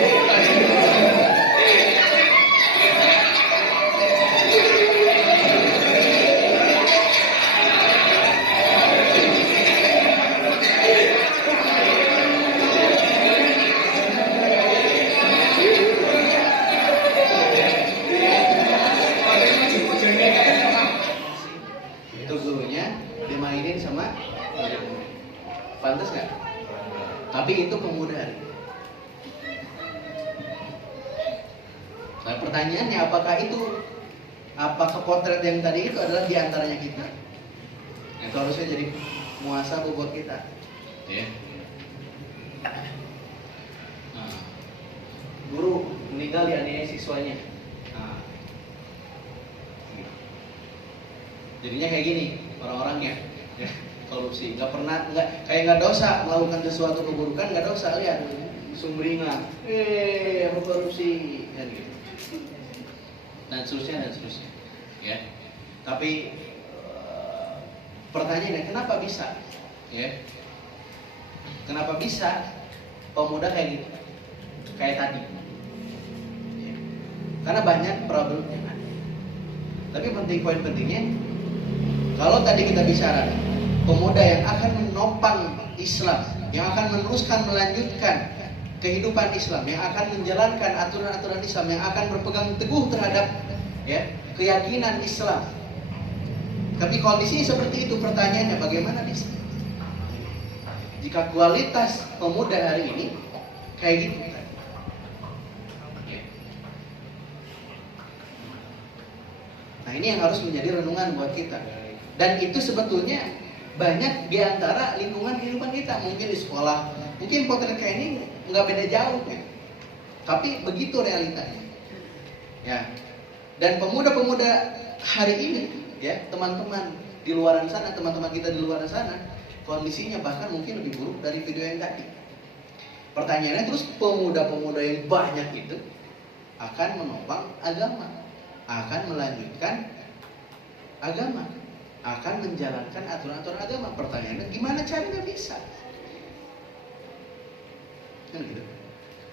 ya dimainin sama pantas nggak? Tapi itu pemuda. Nah pertanyaannya apakah potret yang tadi itu adalah diantaranya kita? Itu harusnya jadi muhasabah buat kita. Ya. Nah, guru meninggal dianiaya siswanya. Nah, jadinya kayak gini orang-orangnya. Ya, korupsi, nggak dosa melakukan sesuatu keburukan, nggak dosa lihat sumringah, apa korupsi dan gitu dan seterusnya ya. Tapi pertanyaannya kenapa bisa ya kenapa bisa pemuda kayak gitu kayak tadi ya. Karena banyak problemnya kan. Tapi poin pentingnya kalau tadi kita bicara pemuda yang akan menopang Islam, yang akan meneruskan melanjutkan kehidupan Islam, yang akan menjalankan aturan-aturan Islam, yang akan berpegang teguh terhadap ya keyakinan Islam. Tapi kondisinya seperti itu, pertanyaannya bagaimana bisa? Jika kualitas pemuda hari ini kayak gitu kan? Nah ini yang harus menjadi renungan buat kita. Dan itu sebetulnya banyak di antara lingkungan kehidupan kita. Mungkin di sekolah, mungkin potret kayak ini nggak beda jauh ya. Tapi begitu realitanya. Ya. Dan pemuda-pemuda hari ini, ya teman-teman di luaran sana, teman-teman kita di luaran sana, kondisinya bahkan mungkin lebih buruk dari video yang tadi. Pertanyaannya terus pemuda-pemuda yang banyak itu akan menopang agama, akan melanjutkan agama, akan menjalankan aturan-aturan agama. Pertanyaannya gimana caranya bisa? Kan gitu.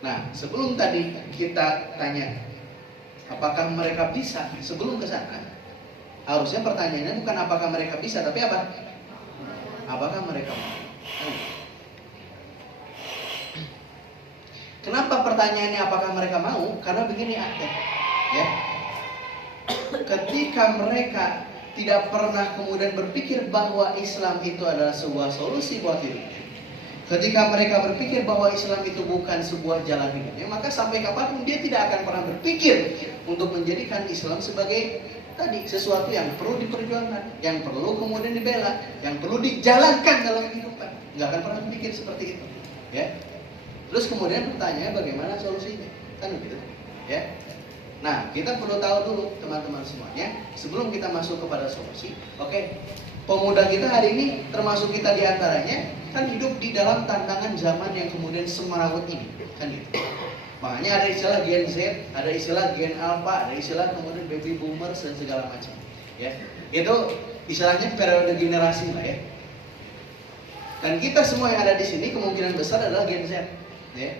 Nah, sebelum tadi kita tanya apakah mereka bisa, sebelum ke sana harusnya pertanyaannya bukan apakah mereka bisa, tapi apa? Apakah mereka mau? Kenapa pertanyaannya apakah mereka mau? Karena begini ya. ketika mereka tidak pernah kemudian berpikir bahwa Islam itu adalah sebuah solusi buat hidupnya, ketika mereka berpikir bahwa Islam itu bukan sebuah jalan hidupnya, maka sampai kapanpun dia tidak akan pernah berpikir untuk menjadikan Islam sebagai tadi sesuatu yang perlu diperjuangkan, yang perlu kemudian dibela, yang perlu dijalankan dalam kehidupan. Nggak akan pernah berpikir seperti itu, ya. Terus kemudian pertanyaannya bagaimana solusinya, kan begitu, ya. Nah, kita perlu tahu dulu teman-teman semuanya sebelum kita masuk kepada solusi. Oke, pemuda kita hari ini termasuk kita diantaranya kan hidup di dalam tantangan zaman yang kemudian semerawut ini, kan gitu. Makanya ada istilah Gen Z, ada istilah Gen Alpha, ada istilah kemudian Baby Boomers dan segala macam. Ya, itu istilahnya periode generasi lah ya. Dan kita semua yang ada di sini kemungkinan besar adalah Gen Z, ya.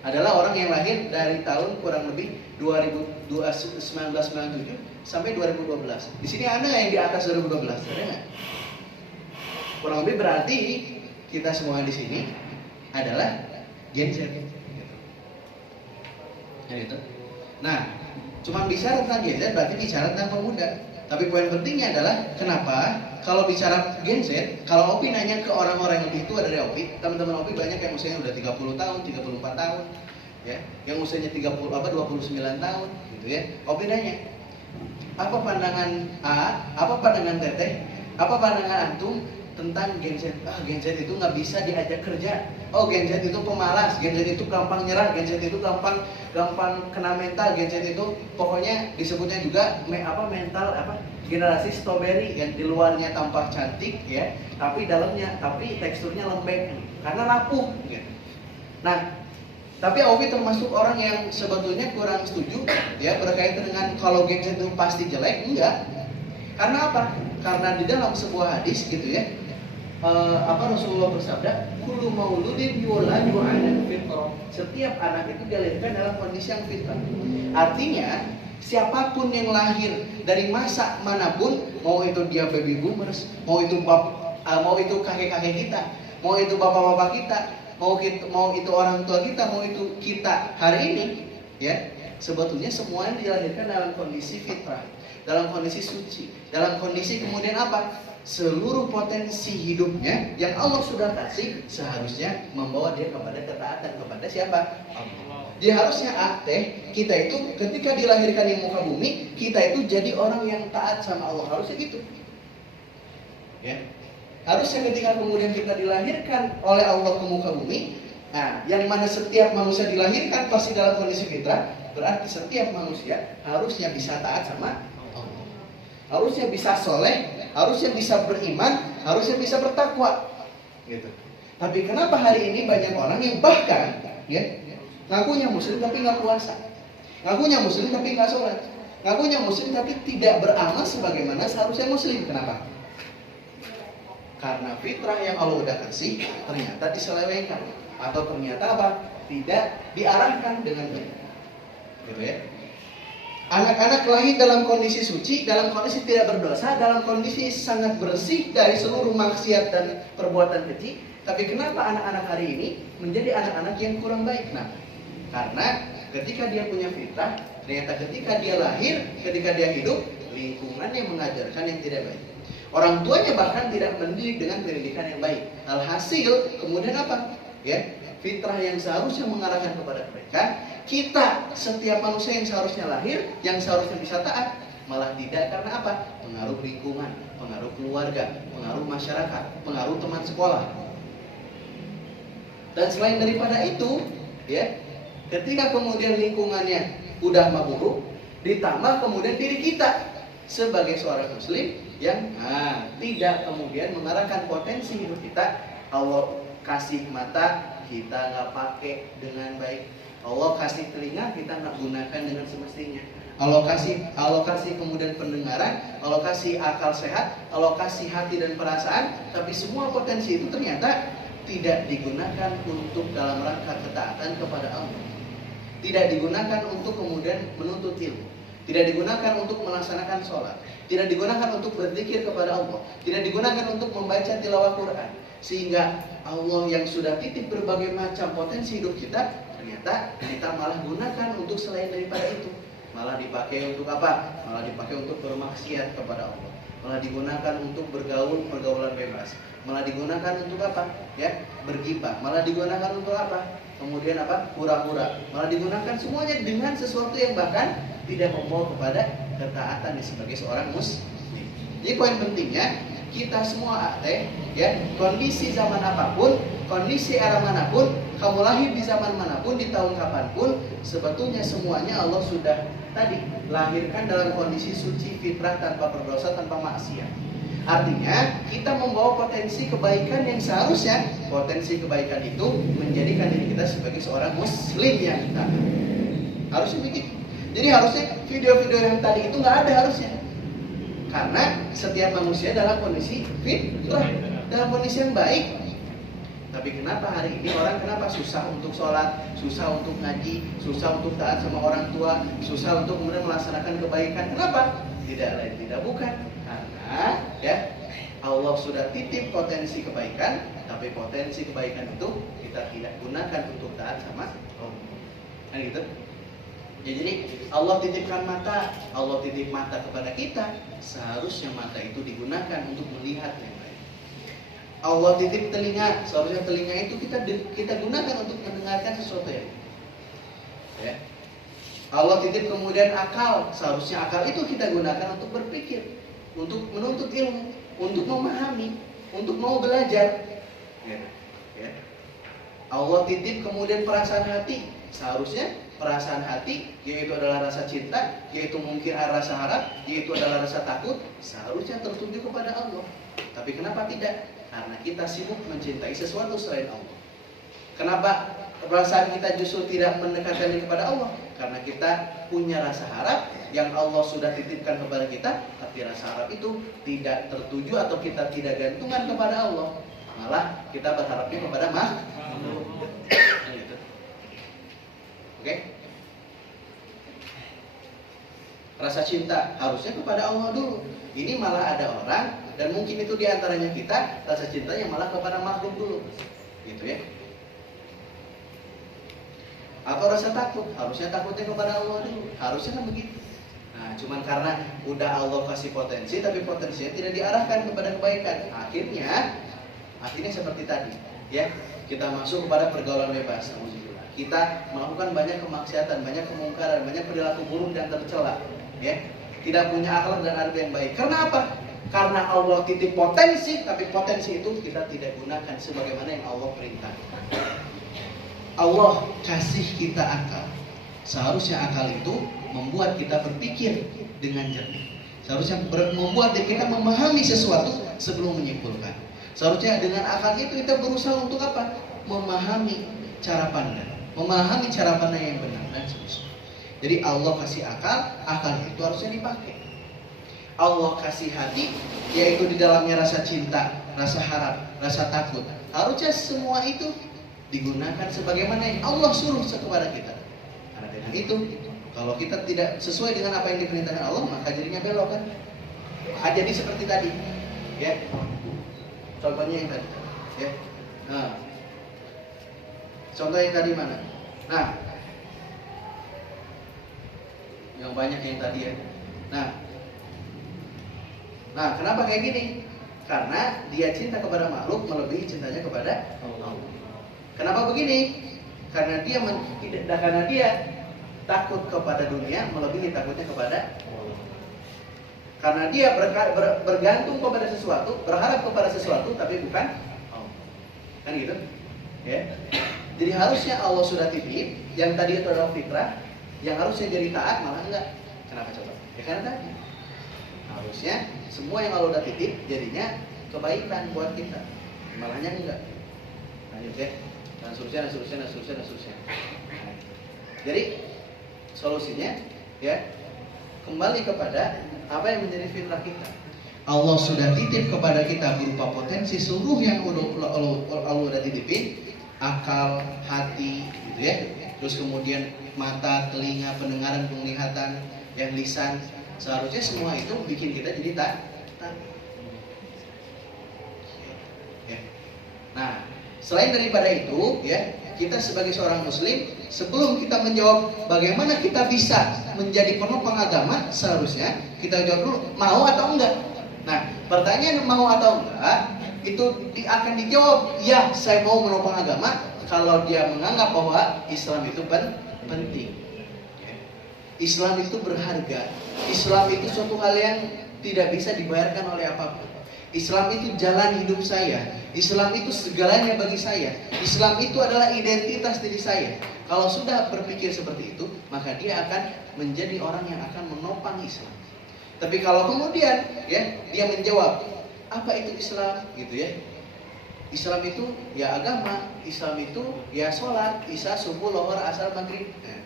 Adalah orang yang lahir dari tahun kurang lebih 1997 sampai 2012. Di sini ada yang di atas 2012, ada nggak? Kurang lebih berarti kita semua di sini adalah Gen Z. Gitu. Nah, cuma bicara tentang Gen Z berarti bicara tentang pemuda. Tapi poin pentingnya adalah kenapa kalau bicara Gen Z, kalau Opi nanya ke orang-orang yang lebih tua dari Opi, teman-teman Opi banyak yang usianya udah 30 tahun, 34 tahun, ya, yang usianya 29 tahun, gitu ya. Opi nanya, apa pandangan A, apa pandangan Teteh, apa pandangan antum tentang Gen Z? Gen Z itu nggak bisa diajak kerja. Gen Z itu pemalas, Gen Z itu gampang nyerah, Gen Z itu gampang kena mental, Gen Z itu pokoknya disebutnya juga mental generasi strawberry yang di luarnya tampak cantik ya, tapi teksturnya lembek karena rapuh. Gitu. Nah, tapi Obi termasuk orang yang sebetulnya kurang setuju ya berkaitan dengan kalau Gen Z itu pasti jelek, enggak. Karena apa? Karena di dalam sebuah hadis gitu ya. Rasulullah bersabda, kullu mauludin yuladu 'alal fitrah. Setiap anak itu dilahirkan dalam kondisi yang fitrah. Artinya, siapapun yang lahir dari masa manapun, mau itu dia baby boomers, mau itu kakek-kakek kita, mau itu bapak-bapak kita, mau itu orang tua kita, mau itu kita hari ini, ya, sebetulnya semuanya dilahirkan dalam kondisi fitrah, dalam kondisi suci, dalam kondisi kemudian apa? Seluruh potensi hidupnya yang Allah sudah kasih seharusnya membawa dia kepada ketaatan kepada siapa? Allah. Dia harusnya kita itu ketika dilahirkan di muka bumi, kita itu jadi orang yang taat sama Allah, harusnya gitu. Ya. Harusnya ketika kemudian kita dilahirkan oleh Allah ke muka bumi, nah, yang mana setiap manusia dilahirkan pasti dalam kondisi fitrah, berarti setiap manusia harusnya bisa taat sama Allah. Harusnya bisa soleh, harusnya bisa beriman, harusnya bisa bertakwa, gitu. Tapi kenapa hari ini banyak orang yang bahkan, ya, ngakunya muslim tapi nggak puasa, ngakunya muslim tapi nggak sholat, ngakunya muslim tapi tidak beramal sebagaimana seharusnya muslim. Kenapa? Karena fitrah yang Allah udah kasih ternyata diselewengkan, atau ternyata apa? Tidak diarahkan dengan baik, gitu ya. Anak-anak lahir dalam kondisi suci, dalam kondisi tidak berdosa, dalam kondisi sangat bersih dari seluruh maksiat dan perbuatan keji. Tapi kenapa anak-anak hari ini menjadi anak-anak yang kurang baik? Nah, karena ketika dia punya fitrah, ternyata ketika dia lahir, ketika dia hidup, lingkungannya mengajarkan yang tidak baik. Orang tuanya bahkan tidak mendidik dengan pendidikan yang baik. Alhasil, kemudian apa? Ya, fitrah yang seharusnya mengarahkan kepada mereka, kita setiap manusia yang seharusnya lahir, yang seharusnya bisa taat, malah tidak. Karena apa? Pengaruh lingkungan, pengaruh keluarga, pengaruh masyarakat, pengaruh teman sekolah. Dan selain daripada itu, ya, ketika kemudian lingkungannya udah buruk, ditambah kemudian diri kita sebagai seorang muslim yang tidak kemudian mengarahkan potensi hidup kita. Allah kasih mata, kita nggak pakai dengan baik. Allah kasih telinga, kita nggak gunakan dengan semestinya. Allah kasih kemudian pendengaran, Allah kasih akal sehat, Allah kasih hati dan perasaan, tapi semua potensi itu ternyata tidak digunakan untuk dalam rangka ketaatan kepada Allah. Tidak digunakan untuk kemudian menuntut ilmu, tidak digunakan untuk melaksanakan sholat, tidak digunakan untuk berzikir kepada Allah, tidak digunakan untuk membaca tilawah Quran. Sehingga Allah yang sudah titip berbagai macam potensi hidup kita, ternyata kita malah gunakan untuk selain daripada itu. malah dipakai untuk apa? Malah dipakai untuk bermaksiat kepada Allah, malah digunakan untuk bergaul pergaulan bebas, malah digunakan untuk apa? Ya, bergibah, malah digunakan untuk apa? Kemudian apa? Pura-pura, malah digunakan semuanya dengan sesuatu yang bahkan tidak membawa kepada ketaatan sebagai seorang muslim. Jadi poin pentingnya kita semua ya, kondisi zaman apapun, kondisi era manapun, kamu lahir di zaman manapun, di tahun kapanpun, sebetulnya semuanya Allah sudah tadi lahirkan dalam kondisi suci, fitrah, tanpa berdosa, tanpa maksiat. Artinya kita membawa potensi kebaikan yang seharusnya potensi kebaikan itu menjadikan diri kita sebagai seorang muslim yang taat. Harusnya begitu. Jadi harusnya video-video yang tadi itu nggak ada harusnya. Karena setiap manusia dalam kondisi fitrah, dalam kondisi yang baik. Tapi kenapa hari ini orang kenapa susah untuk sholat, susah untuk ngaji, susah untuk taat sama orang tua, susah untuk kemudian melaksanakan kebaikan? Kenapa? Tidak lain tidak bukan karena ya Allah sudah titip potensi kebaikan, tapi potensi kebaikan itu kita tidak gunakan untuk taat sama Allah. Kan gitu? Ya, jadi Allah titipkan mata, Allah titip mata kepada kita, seharusnya mata itu digunakan untuk melihat yang baik. Allah titip telinga, seharusnya telinga itu kita gunakan untuk mendengarkan sesuatu yang baik. Ya. Allah titip kemudian akal, seharusnya akal itu kita gunakan untuk berpikir, untuk menuntut ilmu, untuk memahami, untuk mau belajar. Ya. Allah titip kemudian perasaan hati, seharusnya perasaan hati, yaitu adalah rasa cinta, yaitu mungkin rasa harap, yaitu adalah rasa takut, seharusnya tertuju kepada Allah. Tapi kenapa tidak? Karena kita sibuk mencintai sesuatu selain Allah. Kenapa perasaan kita justru tidak mendekatkan diri kepada Allah? Karena kita punya rasa harap yang Allah sudah titipkan kepada kita, tapi rasa harap itu tidak tertuju atau kita tidak gantungan kepada Allah. Malah kita berharapnya kepada makhluk. Oke? Rasa cinta harusnya kepada Allah dulu. Ini malah ada orang dan mungkin itu diantaranya kita rasa cintanya malah kepada makhluk dulu, gitu ya. Atau rasa takut, harusnya takutnya kepada Allah dulu. Harusnya kan begitu. Nah, cuman karena udah Allah kasih potensi, tapi potensinya tidak diarahkan kepada kebaikan. Akhirnya seperti tadi, ya. Kita masuk kepada pergaulan bebas. Kita melakukan banyak kemaksiatan, banyak kemungkaran, banyak perilaku buruk dan tercela, ya. Tidak punya akhlak dan adab yang baik. Karena apa? Karena Allah titip potensi, tapi potensi itu kita tidak gunakan sebagaimana yang Allah perintahkan. Allah kasih kita akal. Seharusnya akal itu membuat kita berpikir dengan jernih. Seharusnya membuat kita memahami sesuatu sebelum menyimpulkan. Seharusnya dengan akal itu kita berusaha untuk apa? Memahami cara pandang, memahami cara pandang yang benar dan seterusnya. Jadi Allah kasih akal itu harusnya dipakai. Allah kasih hati, yaitu di dalamnya rasa cinta, rasa harap, rasa takut. Harusnya semua itu digunakan sebagaimana yang Allah suruh kepada kita. Karena dengan itu, kalau kita tidak sesuai dengan apa yang diperintahkan Allah, maka jadinya belok kan. Jadi seperti tadi, ya. Contohnya yang tadi, ya. Nah, contoh yang tadi mana? Yang banyak yang tadi ya. Nah, kenapa kayak gini? Karena dia cinta kepada makhluk melebihi cintanya kepada Allah. Kenapa begini? Karena dia takut kepada dunia melebihi takutnya kepada Allah. Karena dia bergantung kepada sesuatu, berharap kepada sesuatu, tapi bukan Allah. Kan gitu? Ya. Jadi harusnya Allah sudah titip, yang tadi itu adalah fitrah, yang harusnya jadi taat malah enggak. Kenapa coba? Ya karena tadi harusnya semua yang Allah udah titip jadinya kebaikan buat kita, malahnya enggak. Lanjut ya, dan seterusnya. Jadi solusinya ya kembali kepada apa yang menjadi fitrah kita. Allah sudah titip kepada kita berupa potensi seluruh yang Allah udah titipin. Akal, hati, gitu ya. Terus kemudian mata, telinga, pendengaran, penglihatan, yang lisan. Seharusnya semua itu bikin kita jadi taat. Ya. Nah, selain daripada itu, ya, kita sebagai seorang muslim, sebelum kita menjawab bagaimana kita bisa menjadi penopang agama, seharusnya kita jawab dulu mau atau enggak. Nah, pertanyaan mau atau enggak itu akan dijawab, ya saya mau menopang agama, kalau dia menganggap bahwa Islam itu penting. Islam itu berharga. Islam itu suatu hal yang tidak bisa dibayarkan oleh apapun. Islam itu jalan hidup saya. Islam itu segalanya bagi saya. Islam itu adalah identitas diri saya. Kalau sudah berpikir seperti itu, maka dia akan menjadi orang yang akan menopang Islam. Tapi kalau kemudian ya dia menjawab, apa itu Islam? Gitu ya. Islam itu ya agama, Islam itu ya sholat, isya, subuh, lohor, asar, maghrib. Nah,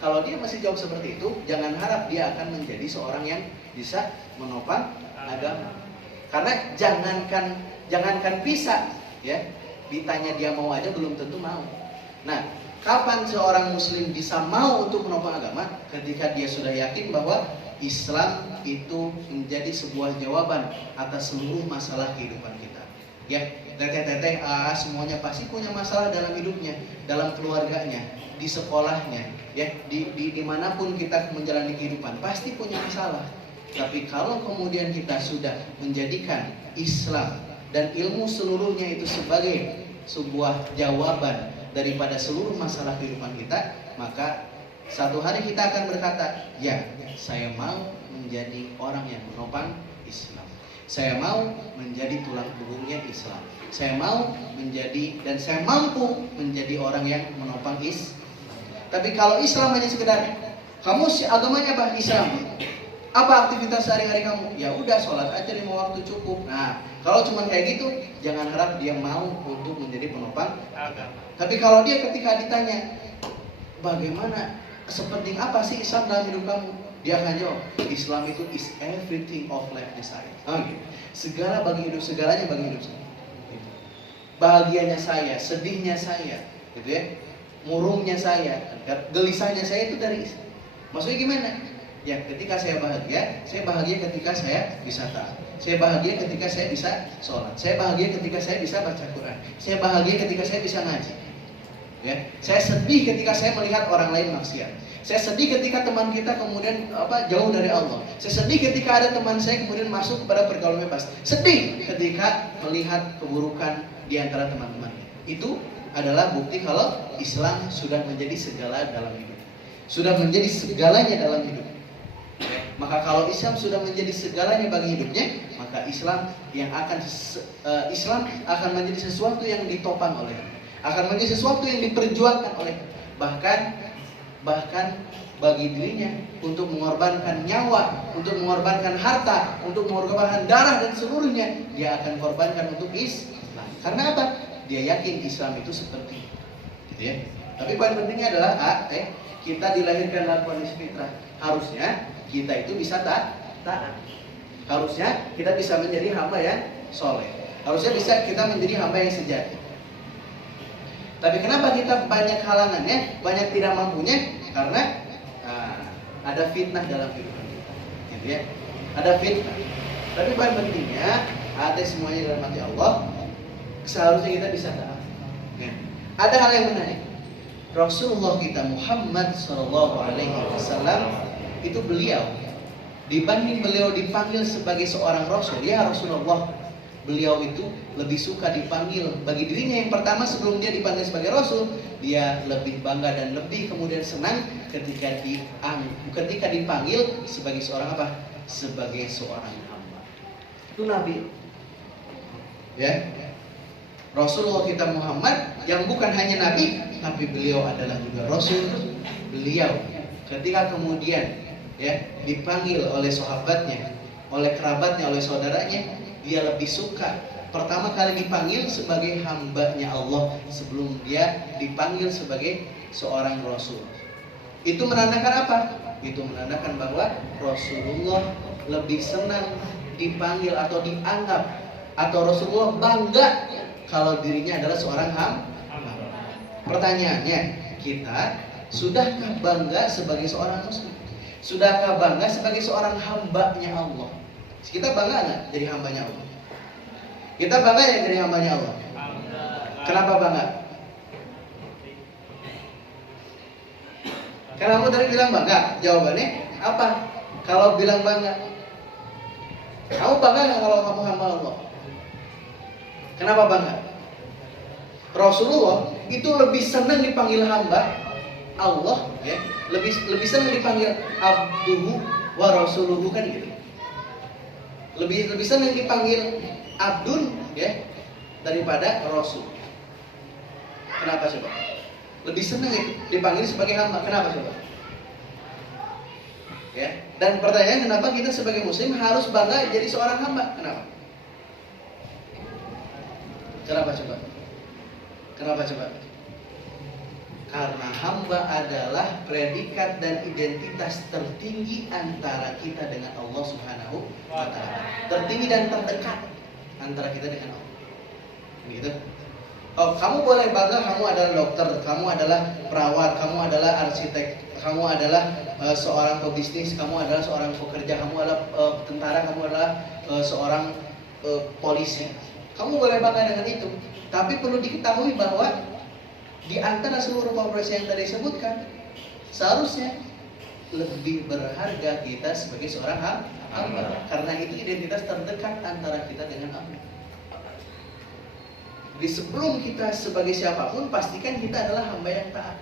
kalau dia masih jawab seperti itu, jangan harap dia akan menjadi seorang yang bisa menopang agama. Karena jangankan bisa, ya ditanya dia mau aja belum tentu mau. Nah, kapan seorang muslim bisa mau untuk menopang agama? Ketika dia sudah yakin bahwa Islam itu menjadi sebuah jawaban atas seluruh masalah kehidupan kita. Ya, teteh-teteh semuanya pasti punya masalah dalam hidupnya, dalam keluarganya, di sekolahnya, ya dimanapun kita menjalani kehidupan pasti punya masalah. Tapi kalau kemudian kita sudah menjadikan Islam dan ilmu seluruhnya itu sebagai sebuah jawaban daripada seluruh masalah kehidupan kita, maka satu hari kita akan berkata, ya saya mau menjadi orang yang menopang Islam. Saya mau menjadi tulang punggungnya Islam. Saya mau menjadi dan saya mampu menjadi orang yang menopang Islam. Tapi kalau Islam hanya sekedar kamu agamanya apa? Islam. Apa aktivitas sehari-hari kamu? Ya udah sholat aja 5 waktu cukup. Nah, kalau cuma kayak gitu, jangan harap dia mau untuk menjadi penopang agama. Tapi kalau dia ketika ditanya, bagaimana, sepenting apa sih Islam dalam hidup kamu? Dia akan jawab, Islam itu is everything of life desire. Okay. Segala bagi hidup, segalanya bagi hidup saya. Bahagianya saya, sedihnya saya, gitu ya, murungnya saya, gelisahnya saya itu dari Islam. Maksudnya gimana? Ya, ketika saya bahagia ketika saya bisa taat. Saya bahagia ketika saya bisa sholat. Saya bahagia ketika saya bisa baca Quran. Saya bahagia ketika saya bisa ngaji. Ya, saya sedih ketika saya melihat orang lain maksiat. Saya sedih ketika teman kita kemudian jauh dari Allah. Saya sedih ketika ada teman saya kemudian masuk kepada pergaulan bebas. Sedih ketika melihat keburukan di antara teman-teman. Itu adalah bukti kalau Islam sudah menjadi segala dalam hidup. Sudah menjadi segalanya dalam hidup. Maka kalau Islam sudah menjadi segalanya bagi hidupnya, maka Islam akan menjadi sesuatu yang ditopang oleh, akan menjadi sesuatu yang diperjuangkan oleh, bahkan bagi dirinya untuk mengorbankan nyawa, untuk mengorbankan harta, untuk mengorbankan darah dan seluruhnya, dia akan korbankan untuk Islam. Karena apa? Dia yakin Islam itu seperti itu, gitu ya. Tapi paling pentingnya adalah kita dilahirkan dalam kondisi fitrah. Harusnya kita itu bisa taat. Harusnya kita bisa menjadi hamba yang soleh. Harusnya bisa kita menjadi hamba yang sejati. Tapi kenapa kita banyak halangannya, banyak tidak mampunya? Karena ada fitnah dalam kehidupan kita, gitu ya. Ada fitnah. Tapi paling pentingnya ada semuanya dalam hati Allah. Seharusnya kita bisa taat. Ada hal yang menarik. Rasulullah kita Muhammad SAW itu beliau, dibanding beliau dipanggil sebagai seorang Rasul, ya Rasulullah, beliau itu lebih suka dipanggil bagi dirinya yang pertama sebelum dia dipanggil sebagai Rasul, dia lebih bangga dan lebih kemudian senang ketika dipanggil sebagai seorang apa? Sebagai seorang hamba. Itu Nabi. Ya. Rasulullah kita Muhammad yang bukan hanya Nabi, tapi beliau adalah juga Rasul. Beliau ketika kemudian dipanggil oleh sahabatnya, oleh kerabatnya, oleh saudaranya, dia lebih suka pertama kali dipanggil sebagai hambanya Allah sebelum dia dipanggil sebagai seorang Rasul. Itu menandakan apa? Itu menandakan bahwa Rasulullah lebih senang dipanggil atau dianggap, atau Rasulullah bangga kalau dirinya adalah seorang hamba. Pertanyaannya, kita sudahkah bangga sebagai seorang muslim? Sudahkah bangga sebagai seorang hambanya Allah? Kita bangga nggak jadi hambanya Allah? Kita bangga ya jadi hambanya Allah? Kenapa bangga? Karena kamu tadi bilang bangga, jawabannya apa? Kalau bilang bangga, kamu bangga nggak kalau kamu hamba Allah? Kenapa bangga? Rasulullah itu lebih senang dipanggil hamba Allah, ya, lebih senang dipanggil abduhu wa rasuluhu, kan gitu. Lebih senang dipanggil abdun, ya, daripada rasul. Kenapa coba? Lebih senang dipanggil sebagai hamba. Kenapa coba? Ya. Dan pertanyaan, kenapa kita sebagai muslim harus bangga jadi seorang hamba? Kenapa? Kenapa coba? Kenapa coba? Karena hamba adalah predikat dan identitas tertinggi antara kita dengan Allah Subhanahu wa Ta'ala. Tertinggi dan terdekat antara kita dengan Allah. Begitu? Oh, kamu boleh bangga kamu adalah dokter, kamu adalah perawat, kamu adalah arsitek, kamu adalah seorang pebisnis, kamu adalah seorang pekerja, kamu adalah tentara, kamu adalah seorang polisi. Kamu boleh bangga dengan itu. Tapi perlu diketahui bahwa di antara seluruh profesi yang tadi disebutkan, seharusnya lebih berharga kita sebagai seorang hamba. Karena itu identitas terdekat antara kita dengan Allah. Di sebelum kita sebagai siapapun, pastikan kita adalah hamba yang taat.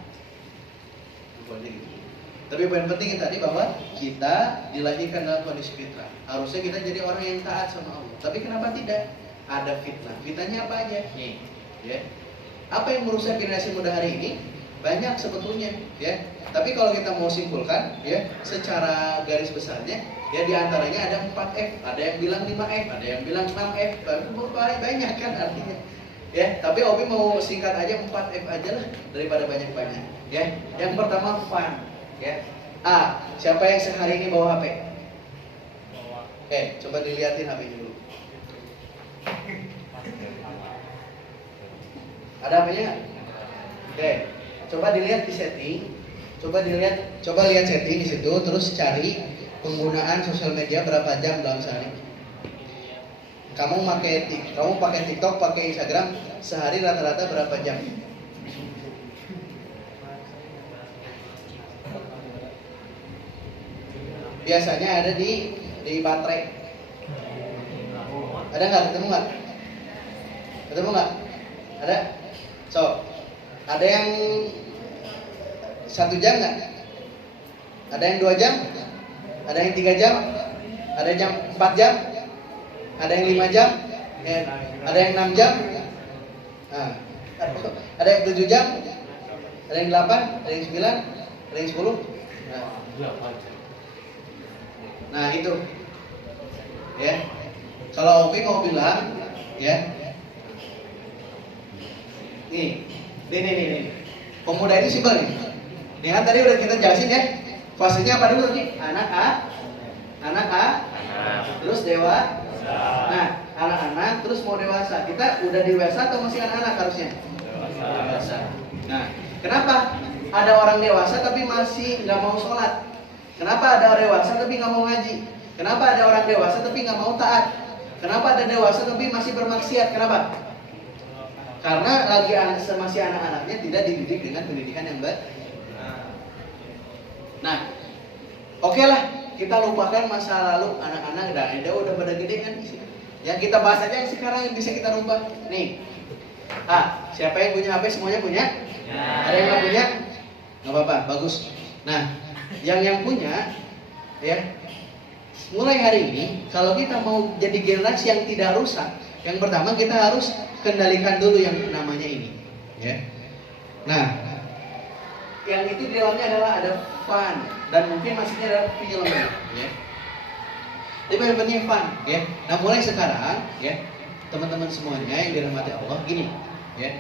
Tapi poin penting tadi bahwa kita dilahirkan dalam kondisi fitrah. Harusnya kita jadi orang yang taat sama Allah. Tapi kenapa tidak? Ada fitnah. Fitnahnya apa aja? Nih, ya. Apa yang merusak generasi muda hari ini? Banyak sebetulnya, ya. Tapi kalau kita mau simpulkan, ya, secara garis besarnya, ya, diantaranya ada 4F. Ada yang bilang 5F, ada yang bilang 6F. Banyak kan artinya. Ya, tapi Obi mau singkat aja 4F aja lah daripada banyak-banyak. Ya, yang pertama fun. Ya, A. Siapa yang sehari ini bawa HP? Oke, coba dilihatin HP-nya dulu. Ada HP-nya nggak? Oke, coba dilihat di setting. Coba lihat setting di situ, terus cari penggunaan sosial media berapa jam dalam sehari. Kamu pakai TikTok, pakai Instagram, sehari rata-rata berapa jam? Biasanya ada di baterai. Ada nggak? Ketemu nggak? Ada? So, ada yang 1 jam nggak? Ada yang 2 jam? Ada yang 3 jam? Ada yang 4 jam? Ada yang 5 jam? Ada yang 6 jam? Nah, ada yang 7 jam? Ada yang 8? Ada yang 9? Ada yang 10? Nah itu, ya. Kalau Opi mau bilang, ya, nih, pemuda ini simpel nih. Nih kan tadi udah kita jelasin ya. Fasenya apa dulu nih? Anak A, terus dewa. Nah, anak-anak terus mau dewasa. Kita udah dewasa atau masih anak-anak harusnya? Dewasa. Nah, kenapa ada orang dewasa tapi masih nggak mau sholat? Kenapa ada orang dewasa tapi nggak mau ngaji? Kenapa ada orang dewasa tapi nggak mau taat? Kenapa ada dewasa tapi masih bermaksiat? Kenapa? Karena lagi masih anak-anaknya tidak dididik dengan pendidikan yang baik. Nah, oke lah, kita lupakan masa lalu anak-anak udah pada gede kan. Yang kita bahas aja yang sekarang yang bisa kita rubah. Nih, siapa yang punya HP? Semuanya punya? Ada yang nggak punya? Nggak apa-apa, bagus. Nah, yang punya, ya, mulai hari ini kalau kita mau jadi generasi yang tidak rusak, yang pertama kita harus kendalikan dulu yang namanya ini, ya. Nah, yang itu di dalamnya adalah ada fun dan mungkin maksudnya ada film, ya. Tapi yang penting fun, ya. Nah, mulai sekarang, ya, teman-teman semuanya yang dirahmati Allah, gini, ya.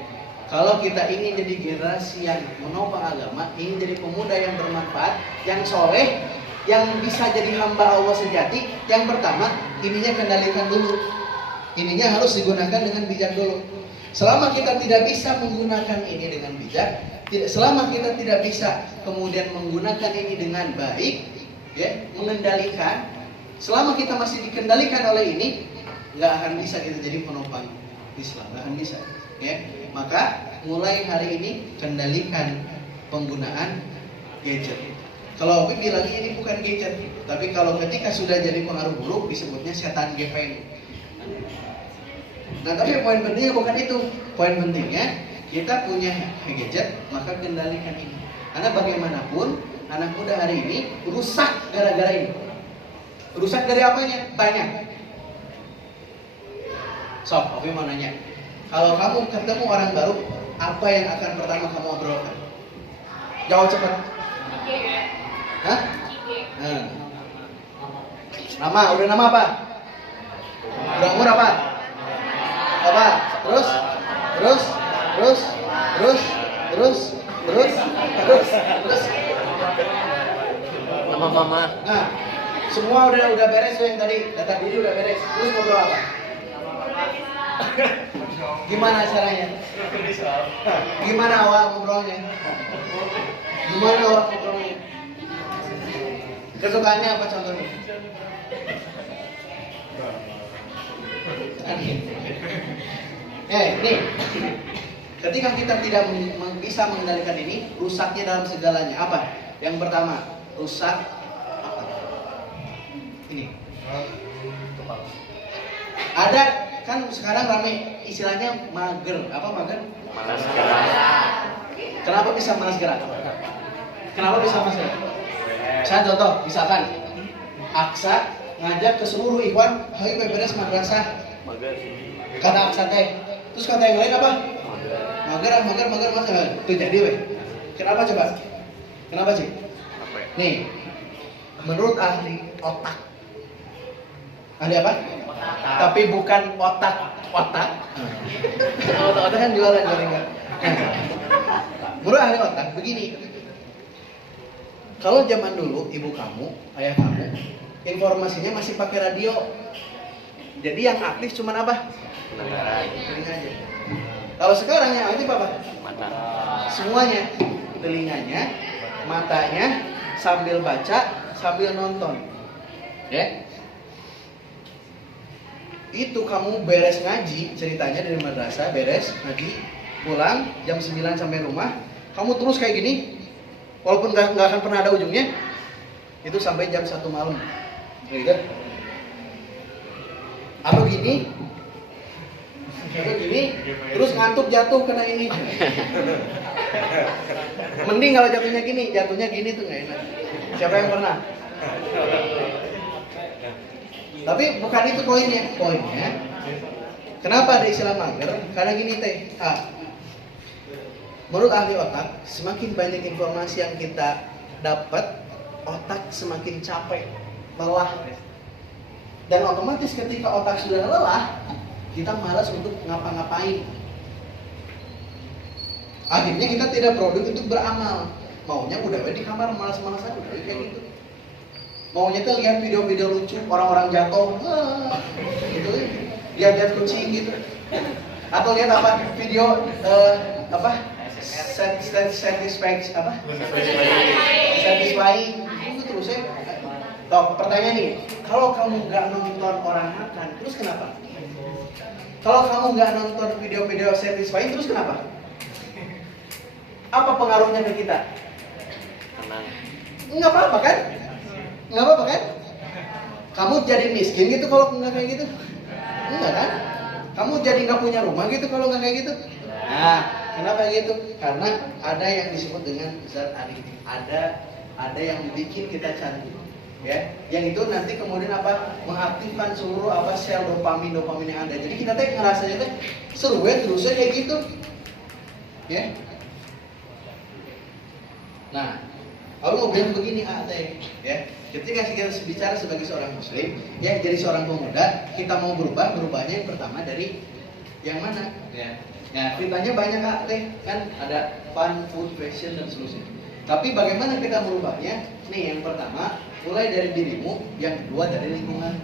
Kalau kita ingin jadi generasi yang menopang agama, ingin jadi pemuda yang bermanfaat, yang soleh, yang bisa jadi hamba Allah sejati, yang pertama, ininya kendalikan dulu. Ininya harus digunakan dengan bijak dulu. Selama kita tidak bisa menggunakan ini dengan bijak, selama kita tidak bisa kemudian menggunakan ini dengan baik, ya, mengendalikan, selama kita masih dikendalikan oleh ini, nggak akan bisa kita jadi penopang Islam, nggak akan bisa. Ya, maka mulai hari ini kendalikan penggunaan gadget. Kalau Opi bilangnya ini bukan gadget, tapi kalau ketika sudah jadi pengaruh buruk disebutnya setan gepeng. Nah tapi poin pentingnya bukan itu. Poin pentingnya kita punya gadget, maka kendalikan ini. Karena bagaimanapun anak muda hari ini rusak gara-gara ini. Rusak dari apanya? Tanya. Sob, Opi mau nanya. Kalau kamu ketemu orang baru, apa yang akan pertama kamu obrolkan? Jawab cepat. Hah? Nama, udah nama apa? Udah umur apa? Apa? Terus? Nama mama. Nah, semua udah beres tuh yang tadi, data diri udah beres. Terus ngobrol apa? Gimana caranya? Gimana awal ngobrolnya? Kesukaannya apa contohnya? Nih, ketika kita tidak bisa mengendalikan ini, rusaknya dalam segalanya. Apa? Yang pertama, rusak apa? Ini. Ada kan sekarang rame istilahnya mager. Apa mager? Malas gerak. Kenapa bisa malas gerak? Kenapa bisa malas gerak? Saya contoh, misalkan Aksa ngajak ke seluruh ikhwan, "Hayu beres madrasah." Kata Aksa teh. Terus kata yang lain apa? Mager. Itu jadi weh. Kenapa coba? Kenapa sih? Nih, menurut ahli otak. Ahli apa? Tapi bukan otak. Otak kan jualan gorengan. Menurut ahli otak begini. Kalau zaman dulu ibu kamu, ayah kamu, informasinya masih pakai radio. Jadi yang aktif cuma apa? Telinga aja. Kalau sekarang yang aktif apa? Mata. Semuanya, telinganya, matanya, sambil baca, sambil nonton. Ya? Itu kamu beres ngaji, ceritanya dari madrasah, beres ngaji, pulang jam 9 sampai rumah, kamu terus kayak gini, walaupun nggak akan pernah ada ujungnya, itu sampai jam 1 malam, gitu. Atau gini, terus ngantuk jatuh kena ini. Mending kalau jatuhnya gini tuh nggak enak. Siapa yang pernah? Tapi bukan itu poinnya. Kenapa ada istilah mager? Karena gini teh. Menurut ahli otak, semakin banyak informasi yang kita dapat, otak semakin capek, lelah. Dan otomatis ketika otak sudah lelah, kita malas untuk ngapa-ngapain. Akhirnya kita tidak produktif untuk beramal. Maunya udah di kamar malas-malasan udah kayak gitu. Maunya tuh lihat video-video lucu orang-orang jatuh, gitu ya. Lihat kucing gitu. Atau lihat apa video satisfying itu terus ya. Toh pertanyaan nih, kalau kamu nggak nonton orang makan, terus kenapa? Kalau kamu nggak nonton video-video satisfying, terus kenapa? Apa pengaruhnya ke kita? Tenang. Nggak apa-apa kan? Nggak apa-apa kan? Kamu jadi miskin gitu kalau nggak kayak gitu? Enggak kan? Kamu jadi nggak punya rumah gitu kalau nggak kayak gitu? Nah, kenapa gitu? Karena ada yang disebut dengan zat adiktif. Ada yang bikin kita candu. Ya, yang itu nanti kemudian apa? Mengaktifkan seluruh sel dopamin yang ada. Jadi kita ngerasanya seru ya terusnya kayak gitu. Ya. Nah, aku mau bilang begini ya. Ketika kita bicara sebagai seorang muslim, ya jadi seorang pemuda, kita mau berubahnya yang pertama dari yang mana? Ya. Nah, ceritanya banyak kan ada fun, food, fashion dan seterusnya. Tapi bagaimana kita merubahnya? Nih, yang pertama, mulai dari dirimu, yang kedua dari lingkungan.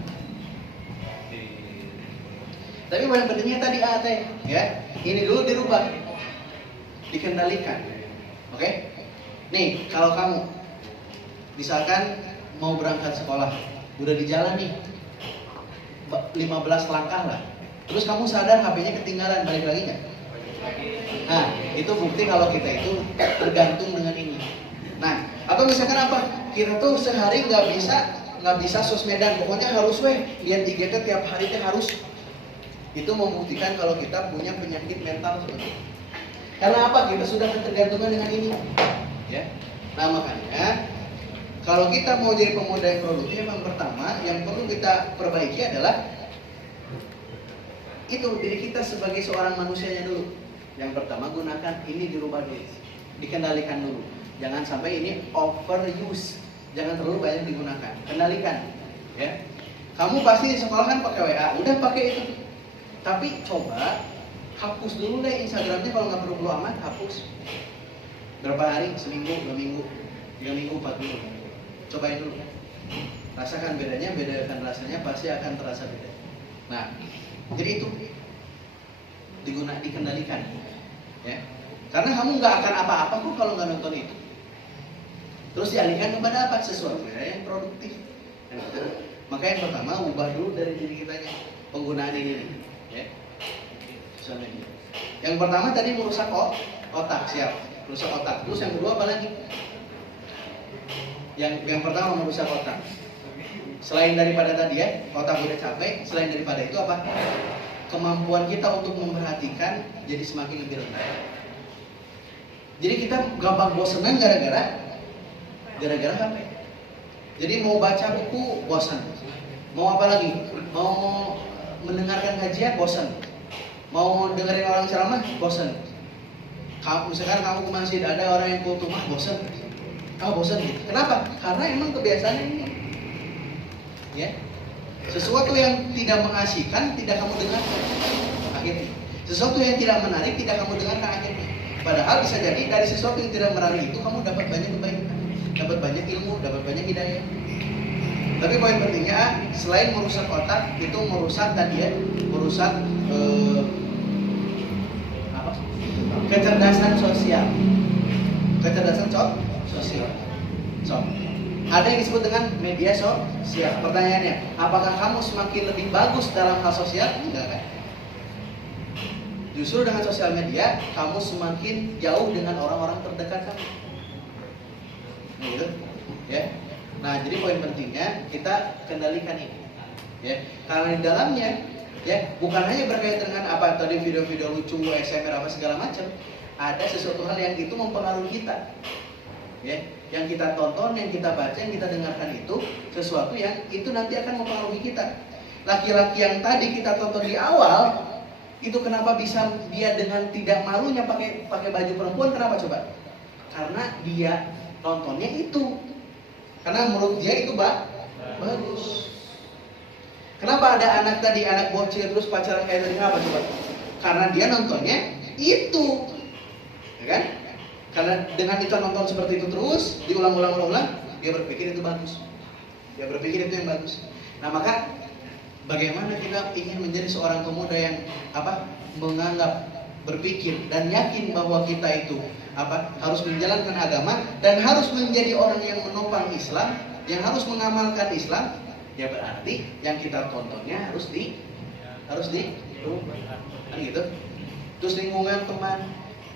Tapi paling pentingnya tadi ya. Ini dulu dirubah, dikendalikan. Oke? Nih, kalau kamu misalkan mau berangkat sekolah, udah di jalan nih 15 langkah lah. Terus kamu sadar HP-nya ketinggalan, balik lagi nggak? Nah, itu bukti kalau kita itu tergantung dengan ini. Nah, Atau misalkan apa? Kita tuh sehari nggak bisa sosmedan, pokoknya harus lihat IG tiap hari harus. Itu membuktikan kalau kita punya penyakit mental seperti itu. Karena apa? Kita sudah ketergantungan dengan ini. Ya. Nah makanya kalau kita mau jadi pemuda yang produktif, yang pertama yang perlu kita perbaiki adalah itu diri kita sebagai seorang manusianya dulu. Yang pertama gunakan ini, dirubah dulu, dikendalikan dulu. Jangan sampai ini overuse, jangan terlalu banyak digunakan. Kendalikan, ya. Kamu pasti di sekolah kan pakai WA, udah pakai itu. Tapi coba hapus dulu deh Instagramnya, kalau nggak perlu amat hapus. Berapa hari? Seminggu, 2 minggu, 3 minggu, 4 minggu. Cobain dulu. Rasakan bedanya, bedakan rasanya, pasti akan terasa beda. Nah, jadi itu dikendalikan, ya. Karena kamu nggak akan apa-apa kok kalau nggak nonton itu. Terus dialihkan kepada apa? Sesuatu yang produktif. Maka yang pertama ubah dulu dari diri kitanya penggunaan ini, ya. Yang pertama tadi merusak otak, siap. Merusak otak. Terus yang kedua apa lagi? Yang pertama merusak otak. Selain daripada tadi ya, otak udah capek, selain daripada itu apa? Kemampuan kita untuk memperhatikan jadi semakin lebih rendah. Jadi kita gampang bosenan gara-gara HP. Jadi mau baca buku bosan. Mau apa lagi? Mau mendengarkan kajian bosan. Mau dengerin orang ceramah bosan. Misalkan kamu ke masjid ada orang yang kultumah bosan. Bosan gitu. Kenapa? Karena emang kebiasaannya ini. Ya. Sesuatu yang tidak mengasihkan tidak kamu dengarkan akhirnya. Sesuatu yang tidak menarik tidak kamu dengarkan akhirnya. Padahal bisa jadi dari sesuatu yang tidak menarik itu kamu dapat banyak kebaikan, dapat banyak ilmu, dapat banyak hidayah. Tapi poin pentingnya selain merusak otak itu merusak tadi ya, merusak kecerdasan sosial. Kecerdasan sosial. Ada yang disebut dengan media sosial. Pertanyaannya, apakah kamu semakin lebih bagus dalam hal sosial? Enggak kan? Justru dengan sosial media, kamu semakin jauh dengan orang-orang terdekat kamu. Gitu, ya. Nah, jadi poin pentingnya kita kendalikan ini, ya. Karena di dalamnya, ya, bukan hanya berkaitan dengan apa tadi video-video lucu, ASMR apa segala macam, ada sesuatu hal yang itu mempengaruhi kita, ya. Yang kita tonton, yang kita baca, yang kita dengarkan itu sesuatu yang itu nanti akan mempengaruhi kita. Laki-laki yang tadi kita tonton di awal itu kenapa bisa dia dengan tidak malunya pakai baju perempuan? Kenapa coba? Karena dia nontonnya itu. Karena menurut dia itu bagus. Kenapa ada anak tadi, anak bocil terus pacaran kayak tadi? Kenapa coba? Karena dia nontonnya itu, ya kan? Karena dengan kita nonton seperti itu terus diulang-ulang, dia berpikir itu bagus. Dia berpikir itu yang bagus. Nah maka bagaimana kita ingin menjadi seorang pemuda yang menganggap, berpikir dan yakin bahwa kita itu harus menjalankan agama dan harus menjadi orang yang menopang Islam, yang harus mengamalkan Islam, ya berarti yang kita tontonnya harus di kan gitu. Terus lingkungan teman,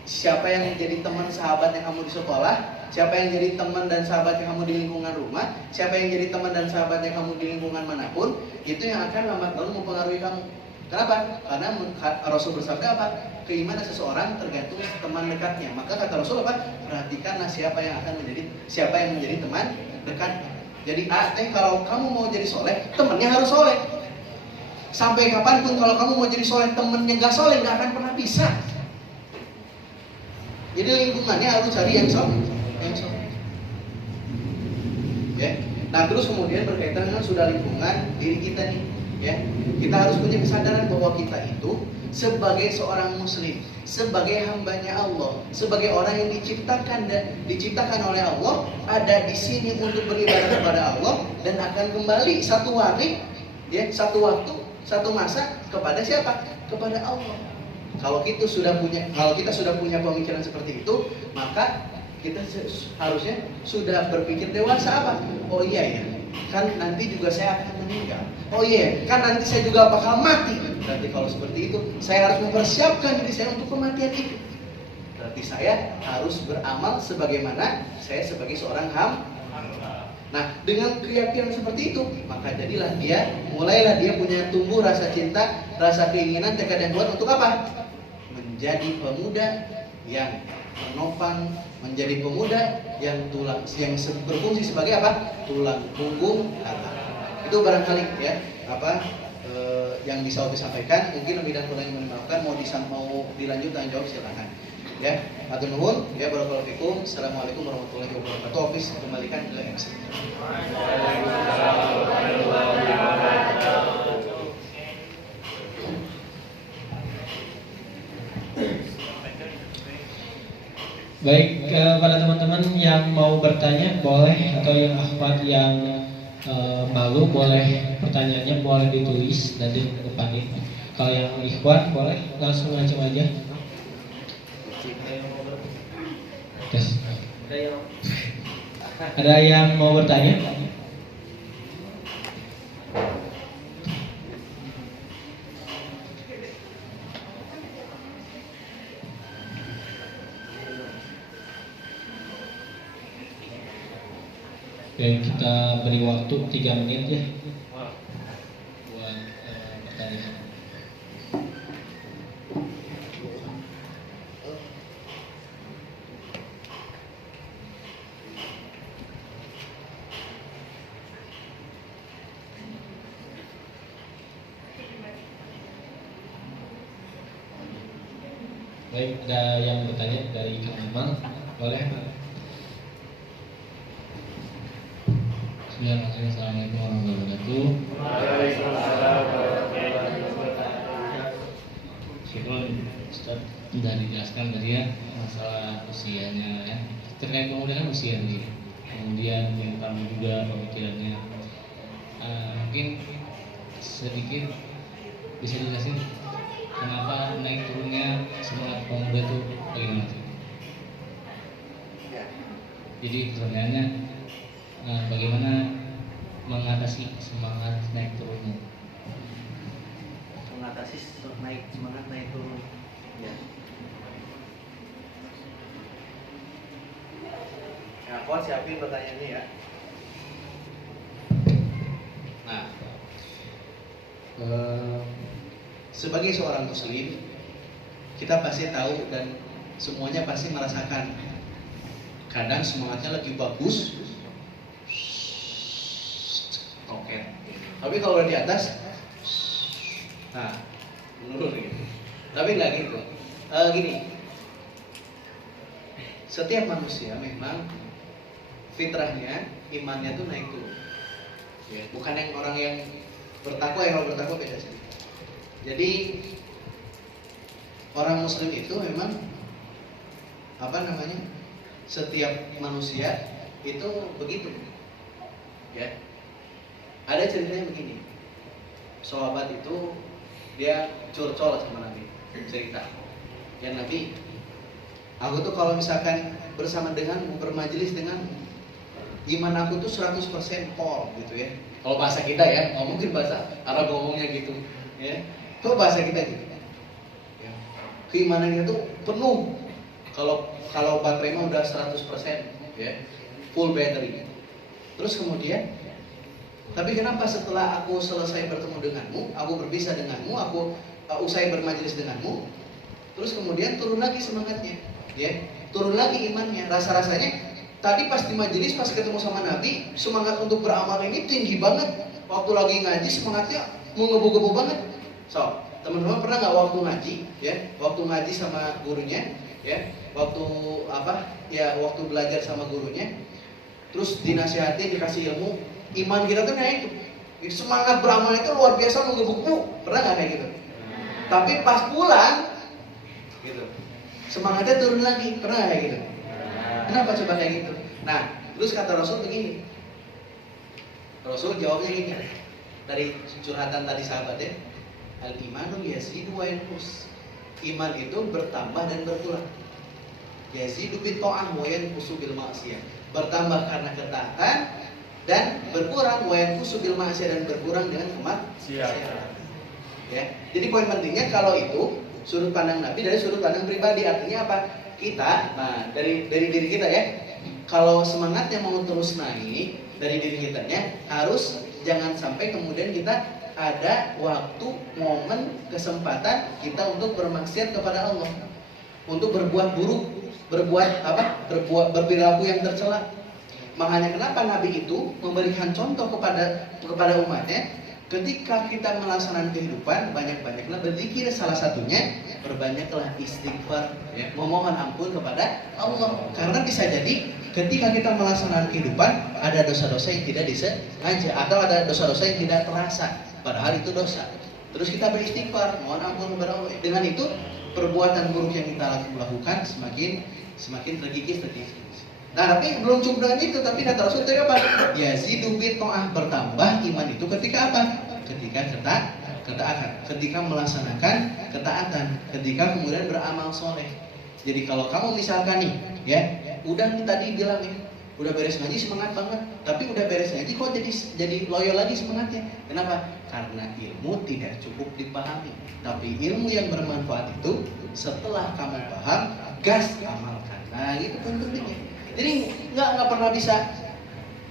siapa yang jadi teman sahabat yang kamu di sekolah, siapa yang jadi teman dan sahabat yang kamu di lingkungan rumah, siapa yang jadi teman dan sahabat yang kamu di lingkungan manapun, itu yang akan lambat laun mempengaruhi kamu. Kenapa? Karena Rasul bersabda apa? Keimanan seseorang tergantung teman dekatnya. Maka kata Rasul apa? Perhatikanlah siapa yang menjadi teman dekat. Jadi kalau kamu mau jadi soleh, temannya harus soleh. Sampai kapanpun kalau kamu mau jadi soleh, temennya nggak soleh, nggak akan pernah bisa. Jadi lingkungannya harus cari yang soleh. Ya. Nah terus kemudian berkaitan dengan sudah lingkungan diri kita nih, ya. Kita harus punya kesadaran bahwa kita itu sebagai seorang muslim, sebagai hambanya Allah, sebagai orang yang diciptakan oleh Allah, ada di sini untuk beribadah kepada Allah dan akan kembali satu hari, ya, satu waktu, satu masa kepada siapa? Kepada Allah. Kalau kita sudah punya pemikiran seperti itu, maka kita harusnya sudah berpikir dewasa apa? Oh iya ya, kan nanti juga saya akan meninggal. Oh iya, kan nanti saya juga bakal mati. Berarti kalau seperti itu, saya harus mempersiapkan diri saya untuk kematian itu. Berarti Berarti saya harus beramal sebagaimana saya sebagai seorang hamba. Nah, dengan keyakinan seperti itu, maka mulailah dia punya tumbuh rasa cinta, rasa keinginan, tekad yang kuat untuk apa? Menjadi pemuda yang menopang, menjadi pemuda yang berfungsi sebagai apa? Tulang punggung agama. Itu barangkali ya yang bisa Obi sampaikan. Mungkin lebih dan kurang yang dimaafkan, mau dilanjut tanya jawab silakan. Ya, matur nuwun, ya barakallahu fikum. Assalamualaikum warahmatullahi wabarakatuh. Office kembalikan ke MC. Baik, para teman-teman yang mau bertanya boleh, atau yang akhwat yang malu boleh, pertanyaannya boleh ditulis nanti ke depanin. Kalau yang ikhwan boleh langsung macam aja. Yes. Ada yang mau bertanya? Oke, kita beri waktu 3 menit ya buat pertanyaan. Baik, ada yang bertanya dari Kang Amal, boleh? Assalamualaikum warahmatullahi wabarakatuh. Meskipun Ustaz sudah dijelaskan tadi ya masalah usianya ya, terkait pemuda kan usia nih, kemudian yang kami juga pemikirannya, mungkin sedikit bisa dijelasin kenapa naik turunnya semangat pemuda itu bagaimana? Jadi pertanyaannya, bagaimana mengatasi semangat naik turunnya? Mengatasi semangat naik turun. Ya. Nah, kau siapin pertanyaannya ya. Nah, sebagai seorang muslim, kita pasti tahu dan semuanya pasti merasakan. Kadang semangatnya lagi bagus, oke. Tapi kalau udah di atas, nah, menurun gitu. Tapi nggak gitu. Gini, setiap manusia memang fitrahnya, imannya tuh naik turun. Ya, bukan yang orang yang bertakwa, yang orang bertakwa beda sih. Jadi orang muslim itu memang setiap manusia itu begitu. Ya. Ada ceritanya begini. Sahabat itu dia curcol sama Nabi, cerita. Ya Nabi, aku tuh kalau misalkan bersama denganmu, bermajelis denganmu, iman aku tuh 100% pol gitu ya. Kalau bahasa kita ya, mungkin bahasa Arab ngomongnya gitu, ya. Kalau bahasa kita gitu. Ya. Keimanannya tuh penuh. Kalau baterai mah udah 100%, ya. Full battery. Terus kemudian, tapi kenapa setelah aku selesai bertemu denganmu, aku berpisah denganmu, aku usai bermajelis denganmu, terus kemudian turun lagi semangatnya, ya, turun lagi imannya, rasa-rasanya tadi pas di majelis, pas ketemu sama Nabi, semangat untuk beramal ini tinggi banget. Waktu lagi ngaji semangatnya menggebu-gebu banget. So, teman-teman pernah nggak waktu ngaji, ya, waktu ngaji sama gurunya, ya, waktu waktu belajar sama gurunya, terus dinasihatin, dikasih ilmu, iman kita tuh naik tuh, semangat beramal itu luar biasa menggebu-gebu. Pernah nggak kayak gitu? Tapi pas pulang, gitu, semangatnya turun lagi. Pernah nggak kayak gitu? Kenapa coba kayak gitu? Nah, terus kata Rasul begini. Rasul jawabnya gini, dari curhatan tadi sahabatnya, al-imanu yazidu wa yanqus. Iman itu bertambah dan berkurang. Yazidu bitta'ah wa yanqusu bil ma'siyah. Bertambah karena ketaatan dan berkurang wa yanqusu bil ma'siyah, dan berkurang dengan kemaksiatan. Ya. Jadi poin pentingnya kalau itu sudut pandang Nabi dari sudut pandang pribadi, artinya apa? kita, nah dari diri kita ya, kalau semangatnya mau terus naik dari diri kitanya, harus jangan sampai kemudian kita ada waktu, momen, kesempatan kita untuk bermaksiat kepada Allah, untuk berbuat buruk, berperilaku yang tercela. Makanya kenapa Nabi itu memberikan contoh kepada umatnya, ketika kita melaksanakan kehidupan, banyak-banyaklah berzikir, salah satunya berbanyaklah istighfar, ya, memohon ampun kepada Allah. Karena bisa jadi ketika kita melaksanakan kehidupan ada dosa-dosa yang tidak disengaja atau ada dosa-dosa yang tidak terasa, padahal itu dosa. Terus kita beristighfar, mohon ampun kepada Allah. Dengan itu perbuatan buruk yang kita lakukan semakin terkikis. Nah, tapi belum cukup dengan itu, tapi kata Rasul itu apa? Yazidu bi'ta'ah, bertambah iman itu ketika apa? Ketika ketaatan, ketika melaksanakan ketaatan, ketika kemudian beramal soleh. Jadi kalau kamu misalkan nih, ya, udah nih tadi bilang ya, udah beres ngaji semangat banget, tapi udah beres ngaji kok jadi loyo lagi semangatnya. Kenapa? Karena ilmu tidak cukup dipahami. Tapi ilmu yang bermanfaat itu setelah kamu paham, gas amalkan. Nah, itu pentingnya. Jadi nggak pernah bisa,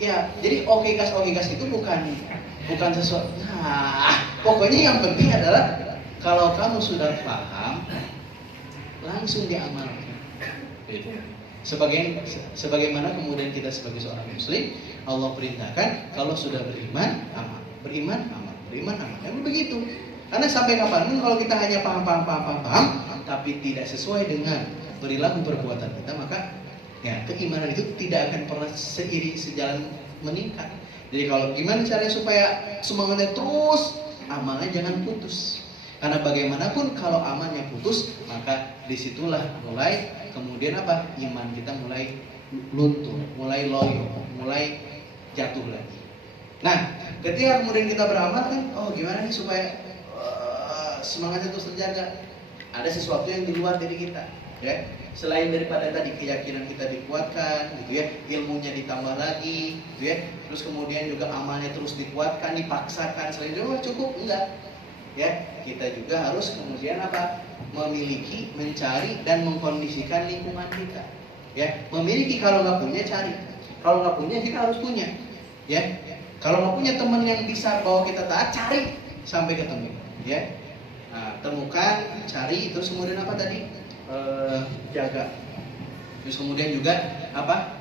ya. Jadi oke gas itu bukan sesuatu. Nah, pokoknya yang penting adalah kalau kamu sudah paham, langsung diamalkan. Sebagaimana kemudian kita sebagai seorang muslim, Allah perintahkan kalau sudah beriman, amal, beriman, amal, beriman, amal. Yang begitu. Karena sampai kapanpun kalau kita hanya paham, tapi tidak sesuai dengan perilaku perbuatan kita, maka ya, keimanan itu tidak akan pernah sejalan meningkat. Jadi kalau gimana caranya supaya semangatnya terus, amalnya jangan putus. Karena bagaimanapun kalau amalnya putus, maka disitulah mulai kemudian apa? Iman kita mulai luntur, mulai loyo, mulai jatuh lagi. Nah, ketika kemudian kita beramal kan, oh gimana nih supaya semangatnya terus terjaga? Ada sesuatu yang di luar diri kita, ya. Selain daripada tadi keyakinan kita dikuatkan, gitu ya, ilmunya ditambah lagi, gitu ya, terus kemudian juga amalnya terus dikuatkan, dipaksakan, selain itu cukup enggak, ya, kita juga harus kemudian apa? Memiliki, mencari dan mengkondisikan lingkungan kita, ya, memiliki. Kalau nggak punya cari, kalau nggak punya kita harus punya, ya, kalau nggak punya teman yang bisa bawa kita taat, cari sampai ketemu, ya, nah, temukan, cari, terus kemudian apa tadi? Jaga. Terus kemudian juga apa?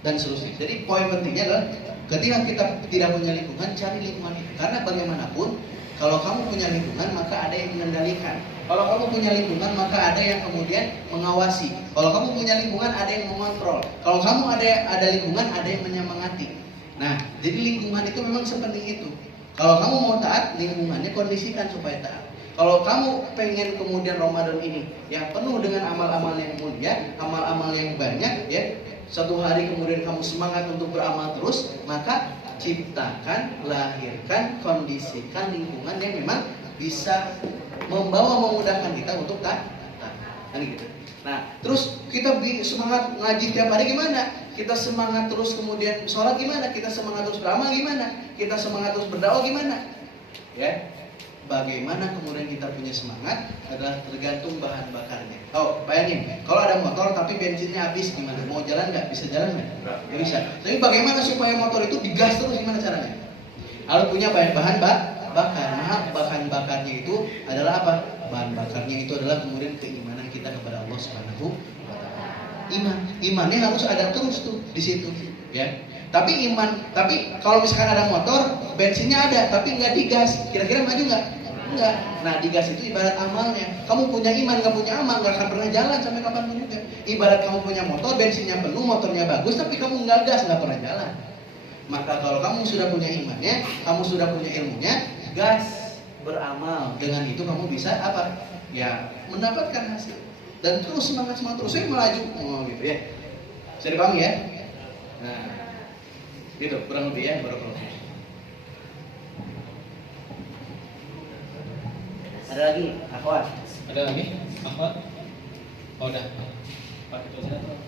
Dan seterusnya. Jadi poin pentingnya adalah ketika kita tidak punya lingkungan, cari lingkungan itu. Karena bagaimanapun kalau kamu punya lingkungan maka ada yang mengendalikan. Kalau kamu punya lingkungan maka ada yang kemudian mengawasi. Kalau kamu punya lingkungan ada yang mengontrol. Kalau kamu ada lingkungan ada yang menyemangati. Nah, jadi lingkungan itu memang sepenting itu. Kalau kamu mau taat, lingkungannya kondisikan supaya taat. Kalau kamu pengen kemudian Ramadan ini yang penuh dengan amal-amal yang mulia, amal-amal yang banyak, ya, satu hari kemudian kamu semangat untuk beramal terus, maka ciptakan, lahirkan, kondisikan lingkungan yang memang bisa memudahkan kita untuk taat. Kan gitu. Nah, terus kita semangat ngaji tiap hari gimana? Kita semangat terus kemudian sholat gimana? Kita semangat terus beramal gimana? Kita semangat terus berdakwah gimana? Ya. Bagaimana kemudian kita punya semangat adalah tergantung bahan bakarnya. Oh, bayangin, kalau ada motor tapi bensinnya habis gimana? Mau jalan nggak? Bisa jalan nggak? Nggak bisa. Tapi bagaimana supaya motor itu digas terus gimana caranya? Harus punya bahan bakar. Nah, bahan bakarnya itu adalah apa? Bahan bakarnya itu adalah kemudian keimanan kita kepada Allah Subhanahu wa Ta'ala. Imannya harus ada terus tuh di situ, ya. Tapi kalau misalkan ada motor, bensinnya ada, tapi nggak digas, kira-kira maju nggak? Enggak. Nah, digas itu ibarat amalnya. Kamu punya iman, nggak punya amal, nggak akan pernah jalan sampai kapanpun juga. Ibarat kamu punya motor, bensinnya penuh, motornya bagus, tapi kamu nggak gas, nggak pernah jalan. Maka kalau kamu sudah punya imannya, kamu sudah punya ilmunya, gas, beramal. Dengan itu kamu bisa apa? Ya, mendapatkan hasil. Dan terus semangat terus, saya melaju, gitu ya. Bisa dipahami ya? Nah, gitu kurang lebih ya, barakallahu. Ada lagi, akhwat? Ada lagi? Akhwat? Oh, udah. Pakai tulisannya tuh.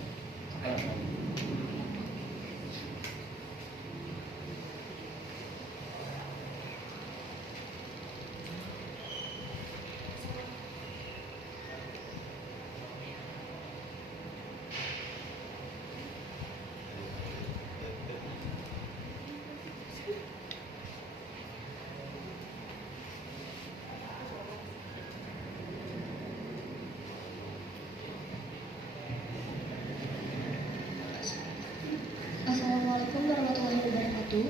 wabarakatuh.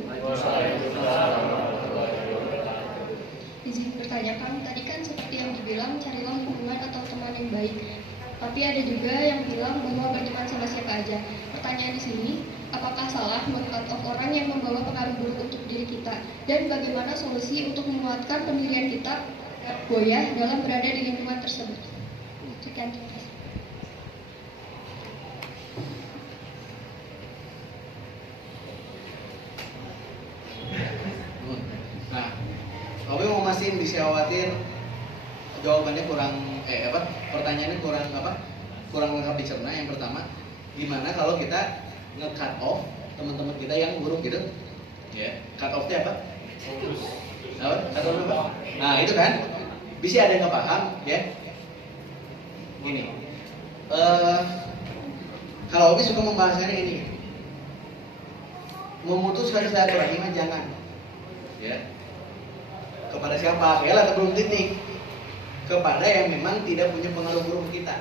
Izin bertanya Kang, tadi kan seperti yang dibilang carilah hubungan atau teman yang baik. Tapi ada juga yang bilang bahwa berteman sama siapa aja. Pertanyaan di sini, apakah salah meng-cut off orang yang membawa pengaruh buruk untuk diri kita? Dan bagaimana solusi untuk menguatkan pendirian kita goyah dalam berada di lingkungan tersebut? Sekian. Nah, Obi mau mastiin bisa khawatir jawabannya pertanyaannya kurang lengkap dicerna. Yang pertama, gimana kalau kita nge-cut off teman-teman kita yang buruk gitu? Ya, cut off-nya apa? Cut off apa? Nah, itu kan bisa ada yang nggak paham, ya. Gini, kalau Obi suka membahasnya ini, memutuskan silaturahim jangan, ya. Kepada siapa? Ya lah belum titik. Kepada yang memang tidak punya pengaruh buruk ke kita.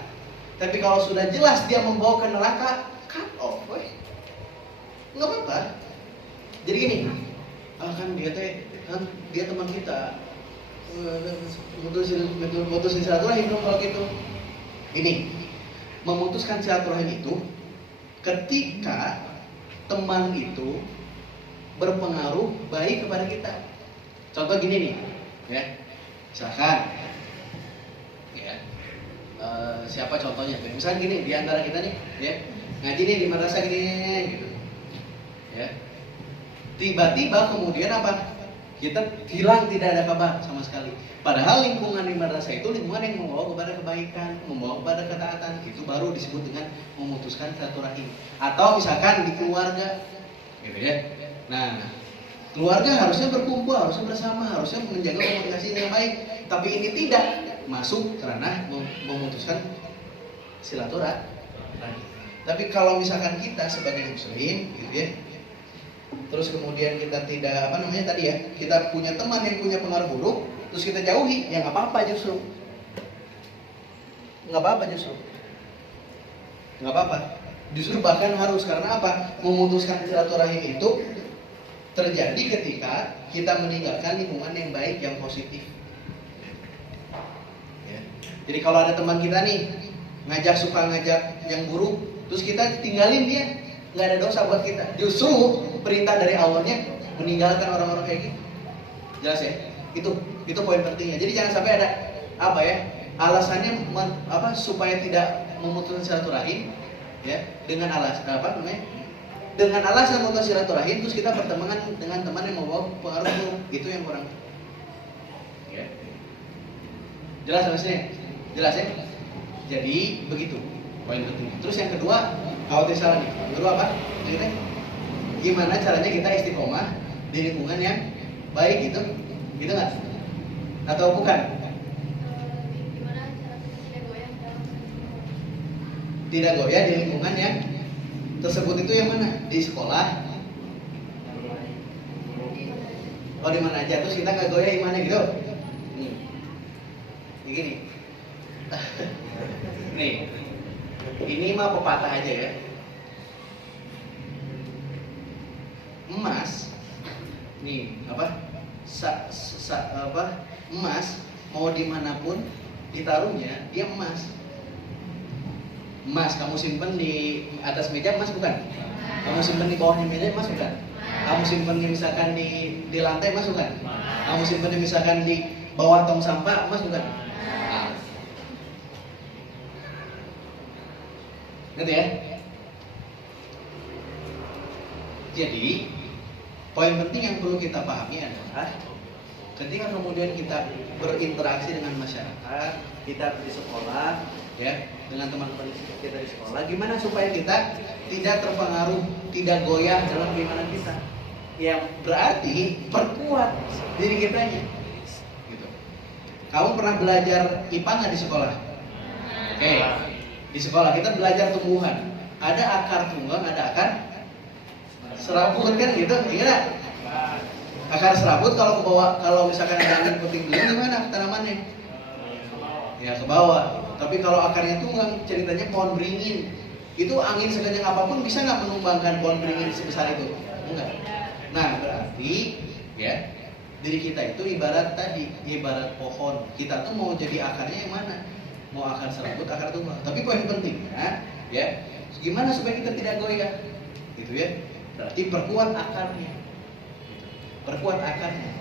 Tapi kalau sudah jelas dia membawa ke neraka, cut off, nggak apa-apa. Jadi gini, kan dia teman kita, mutusin silaturahim dong kalau gitu. Ini memutuskan silaturahim itu ketika teman itu berpengaruh baik kepada kita. Contoh gini nih, ya, misalkan, ya, siapa contohnya? Misalkan gini, di antara kita nih, ya, ngaji nih di madrasah gini, gitu, ya. Tiba-tiba kemudian apa? Kita hilang, tidak ada kabar sama sekali. Padahal lingkungan di madrasah itu lingkungan yang membawa kepada kebaikan, membawa kepada ketaatan. Itu baru disebut dengan memutuskan silaturahim. Atau misalkan di keluarga, gitu ya. Nah, keluarga harusnya berkumpul, harusnya bersama, harusnya menjaga komunikasi yang baik. Tapi ini tidak masuk karena memutuskan silaturahim. Tapi kalau misalkan kita sebagai muslim, gitu ya, terus kemudian kita tidak kita punya teman yang punya pengaruh buruk, terus kita jauhi, ya nggak apa-apa justru, nggak apa-apa, justru bahkan harus. Karena apa? Memutuskan silaturahim itu terjadi ketika kita meninggalkan lingkungan yang baik, yang positif. Ya. Jadi kalau ada teman kita nih suka ngajak yang buruk, terus kita tinggalin dia, nggak ada dosa buat kita. Justru perintah dari Allahnya meninggalkan orang-orang kayak gitu. Jelas ya? Itu poin pentingnya. Jadi jangan sampai ada alasannya supaya tidak memutuskan silaturahim, ya, dengan alasan memutuskan silaturahim terus kita berteman dengan teman yang membawa pengaruh buruk. Itu yang kurang. Ya. Jelas maksudnya? Jelas ya? Jadi begitu poin penting. Terus yang kedua, khawatir salah nih. Yang kedua apa? Gimana caranya kita istiqomah di lingkungan yang baik gitu? Gitu nggak? Atau bukan? Gimana cara kita tidak goyah dalam Tidak goyah di lingkungan yang tersebut itu yang mana? Di sekolah? Oh, di mana aja? Terus kita nggak goyah di mana gitu? Begini. Nih, ini mah pepatah aja ya. Emas, nih emas mau dimanapun ditaruhnya dia emas. Emas kamu simpen di atas meja emas bukan? Kamu simpen di bawahnya meja emas bukan? Kamu simpennya misalkan di lantai emas bukan? Kamu simpennya misalkan di bawah tong sampah emas bukan? Nah. Ngerti ya? Jadi poin penting yang perlu kita pahami adalah ketika kemudian kita berinteraksi dengan masyarakat, kita di sekolah, ya, dengan teman-teman kita di sekolah, gimana supaya kita tidak terpengaruh, tidak goyah dalam keimanan kita? Yang berarti perkuat diri kitanya. Gitu. Kamu pernah belajar IPA nggak di sekolah? Oke, di sekolah kita belajar tumbuhan. Ada akar tunggang, ada akar serabut kan gitu, iya. Akar serabut kalau misalkan ada angin puting beliung gimana tanamannya? Ya ke bawah. Tapi kalau akarnya tunggang, ceritanya pohon beringin. Itu angin sekencang apapun bisa nggak menumbangkan pohon beringin sebesar itu? Enggak. Nah, berarti ya diri kita itu ibarat pohon. Kita tuh mau jadi akarnya yang mana? Mau akar serabut, akar tumpang. Tapi poin pentingnya ya, gimana supaya kita tidak goyah? Gitu ya. Berarti perkuat akarnya. Perkuat akarnya.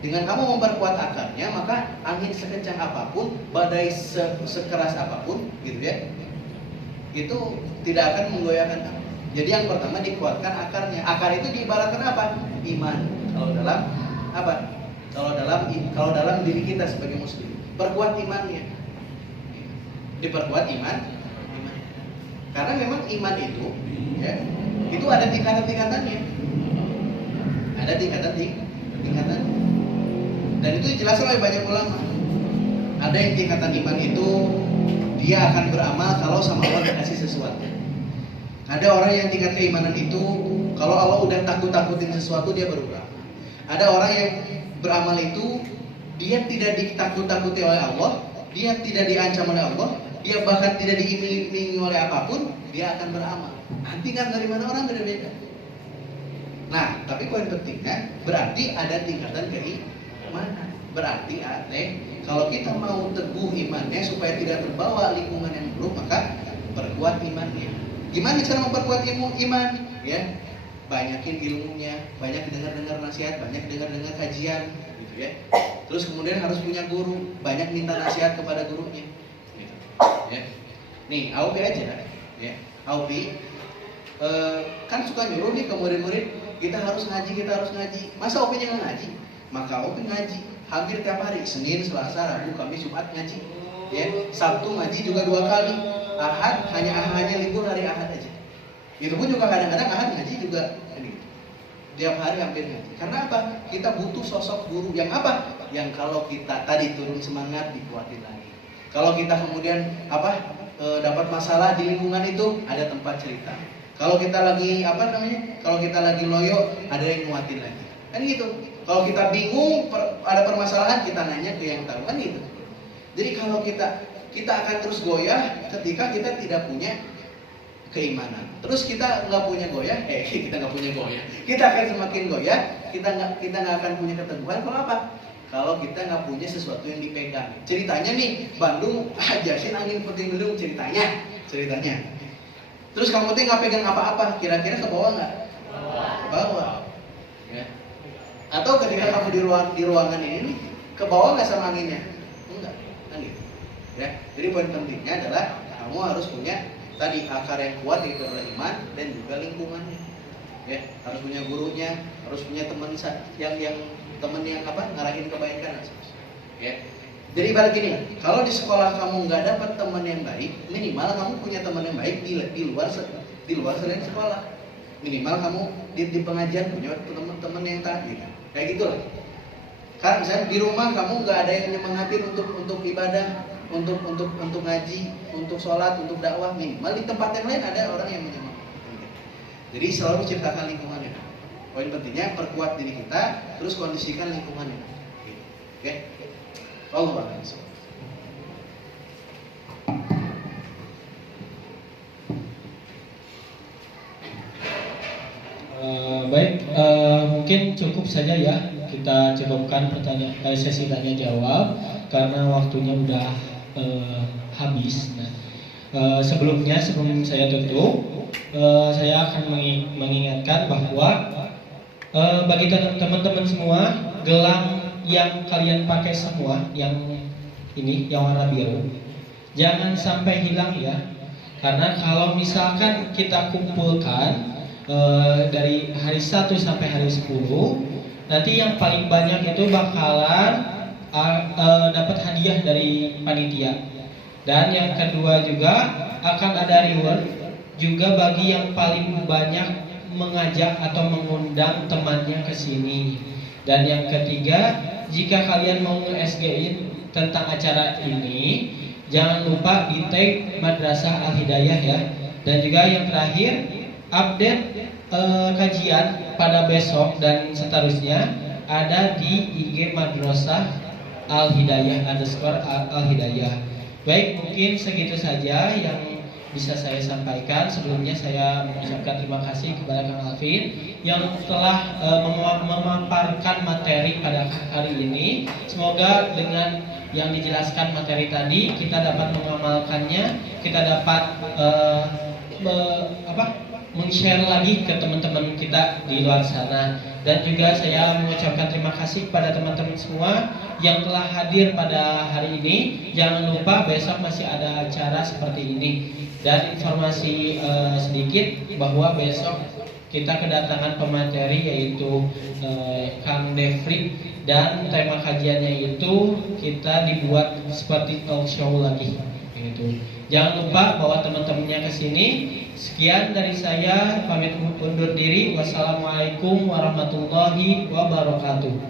Dengan kamu memperkuat akarnya, maka angin sekencang apapun, badai sekeras apapun, gitu ya, itu tidak akan menggoyahkan kamu. Jadi yang pertama dikuatkan akarnya. Akar itu diibaratkan apa? Iman. Kalau dalam apa? Kalau dalam diri kita sebagai muslim, perkuat imannya. Diperkuat iman. Karena memang iman itu, ya, itu ada tingkatan-tingkatannya. Ada tingkatan. Dan itu dijelaskan oleh banyak ulama. Ada yang tingkatan iman itu dia akan beramal kalau sama Allah dikasih sesuatu. Ada orang yang tingkat keimanan itu kalau Allah udah takut-takutin sesuatu dia baru beramal. Ada orang yang beramal itu dia tidak ditakut-takuti oleh Allah, dia tidak diancam oleh Allah, dia bahkan tidak diiming-imingi oleh apapun, dia akan beramal. Nanti kan dari mana orang beda-beda. Nah, tapi poin pentingnya berarti ada tingkatan keimanan. Berarti kalau kita mau teguh imannya supaya tidak terbawa lingkungan yang buruk, maka perkuat imannya. Gimana cara memperkuat iman? Ya, banyakin ilmunya, banyak dengar-dengar nasihat, banyak dengar-dengar kajian, gitu ya. Terus kemudian harus punya guru, banyak minta nasihat kepada gurunya. Gitu. Ya. Nih, Aupi aja, ya. Aupi kan suka nyuruh nih ke murid-murid, kita harus ngaji. Masa Aupi nggak ngaji? Maka Aupi ngaji hampir tiap hari, Senin, Selasa, Rabu, Kamis, Jumat ngaji. Ya, Sabtu ngaji juga 2 kali. Ahad hanya libur hari Ahad aja. Itu pun juga kadang-kadang Ahad ngaji juga tiap hari hampir ngaji. Karena apa? Kita butuh sosok guru yang apa? Yang kalau kita tadi turun semangat dikuatin lagi. Kalau kita kemudian dapat masalah di lingkungan itu ada tempat cerita. Kalau kita lagi kalau kita lagi loyo ada yang nguatin lagi. Kan gitu. Kalau kita bingung ada permasalahan kita nanya ke yang tahu, kan gitu. Jadi kalau kita akan terus goyah ketika kita tidak punya keimanan. Terus kita nggak punya goyah, kita akan semakin goyah. Kita nggak akan punya keteguhan. Kalau apa? Kalau kita nggak punya sesuatu yang dipegang. Ceritanya nih, Bandung ajasin angin puting beliung ceritanya. Terus kamu tuh nggak pegang apa-apa, kira-kira ke bawah nggak? Ke bawah. Ya. Atau ketika kamu di ruangan ini nih, ke bawah nggak sama anginnya? Enggak, kan gitu. Ya. Jadi poin pentingnya adalah kamu harus punya tadi akar yang kuat yaitu adalah iman dan juga lingkungannya. Ya, harus punya gurunya, harus punya teman yang ngarahin kebaikan. Ya. Jadi balik gini, kalau di sekolah kamu nggak dapat teman yang baik, minimal kamu punya teman yang baik di luar selain sekolah. Minimal kamu di pengajian punya teman-teman yang tadi, kayak gitulah. Karena misalnya di rumah kamu nggak ada yang menyemangatin untuk ibadah, untuk ngaji, untuk sholat, untuk dakwah, minimal di tempat yang lain ada orang yang menyemangati. Jadi selalu ciptakan lingkungannya. Poin pentingnya perkuat diri kita, terus kondisikan lingkungannya. Oke? Allah akan Baik, mungkin cukup saja ya kita cukupkan sesi tanya jawab karena waktunya udah habis. Nah, sebelum saya tutup, saya akan mengingatkan bahwa bagi teman-teman semua, gelang yang kalian pakai semua, yang warna biru, jangan sampai hilang ya. Karena kalau misalkan kita kumpulkan dari hari 1 sampai hari 10, nanti yang paling banyak itu bakalan dapat hadiah dari panitia. Dan yang kedua juga akan ada reward juga bagi yang paling banyak mengajak atau mengundang temannya ke sini. Dan yang ketiga, jika kalian mau nge-SG-in tentang acara ini, jangan lupa di tag Madrasah Al-Hidayah ya. Dan juga yang terakhir, update kajian pada besok dan seterusnya ada di IG Madrasah Al-Hidayah _Al-Hidayah. Baik, mungkin segitu saja yang bisa saya sampaikan. Sebelumnya saya mengucapkan terima kasih kepada Kang Alvin yang telah memaparkan materi pada hari ini. Semoga dengan yang dijelaskan materi tadi kita dapat mengamalkannya, kita dapat men-share lagi ke teman-teman kita di luar sana. Dan juga saya mengucapkan terima kasih kepada teman-teman semua yang telah hadir pada hari ini. Jangan lupa besok masih ada acara seperti ini. Dan informasi sedikit bahwa besok kita kedatangan pemateri yaitu Kang Devri, dan tema kajiannya itu kita dibuat seperti talk show lagi. Gitu. Jangan lupa bawa teman-temannya ke sini. Sekian dari saya, pamit undur diri. Wassalamualaikum warahmatullahi wabarakatuh.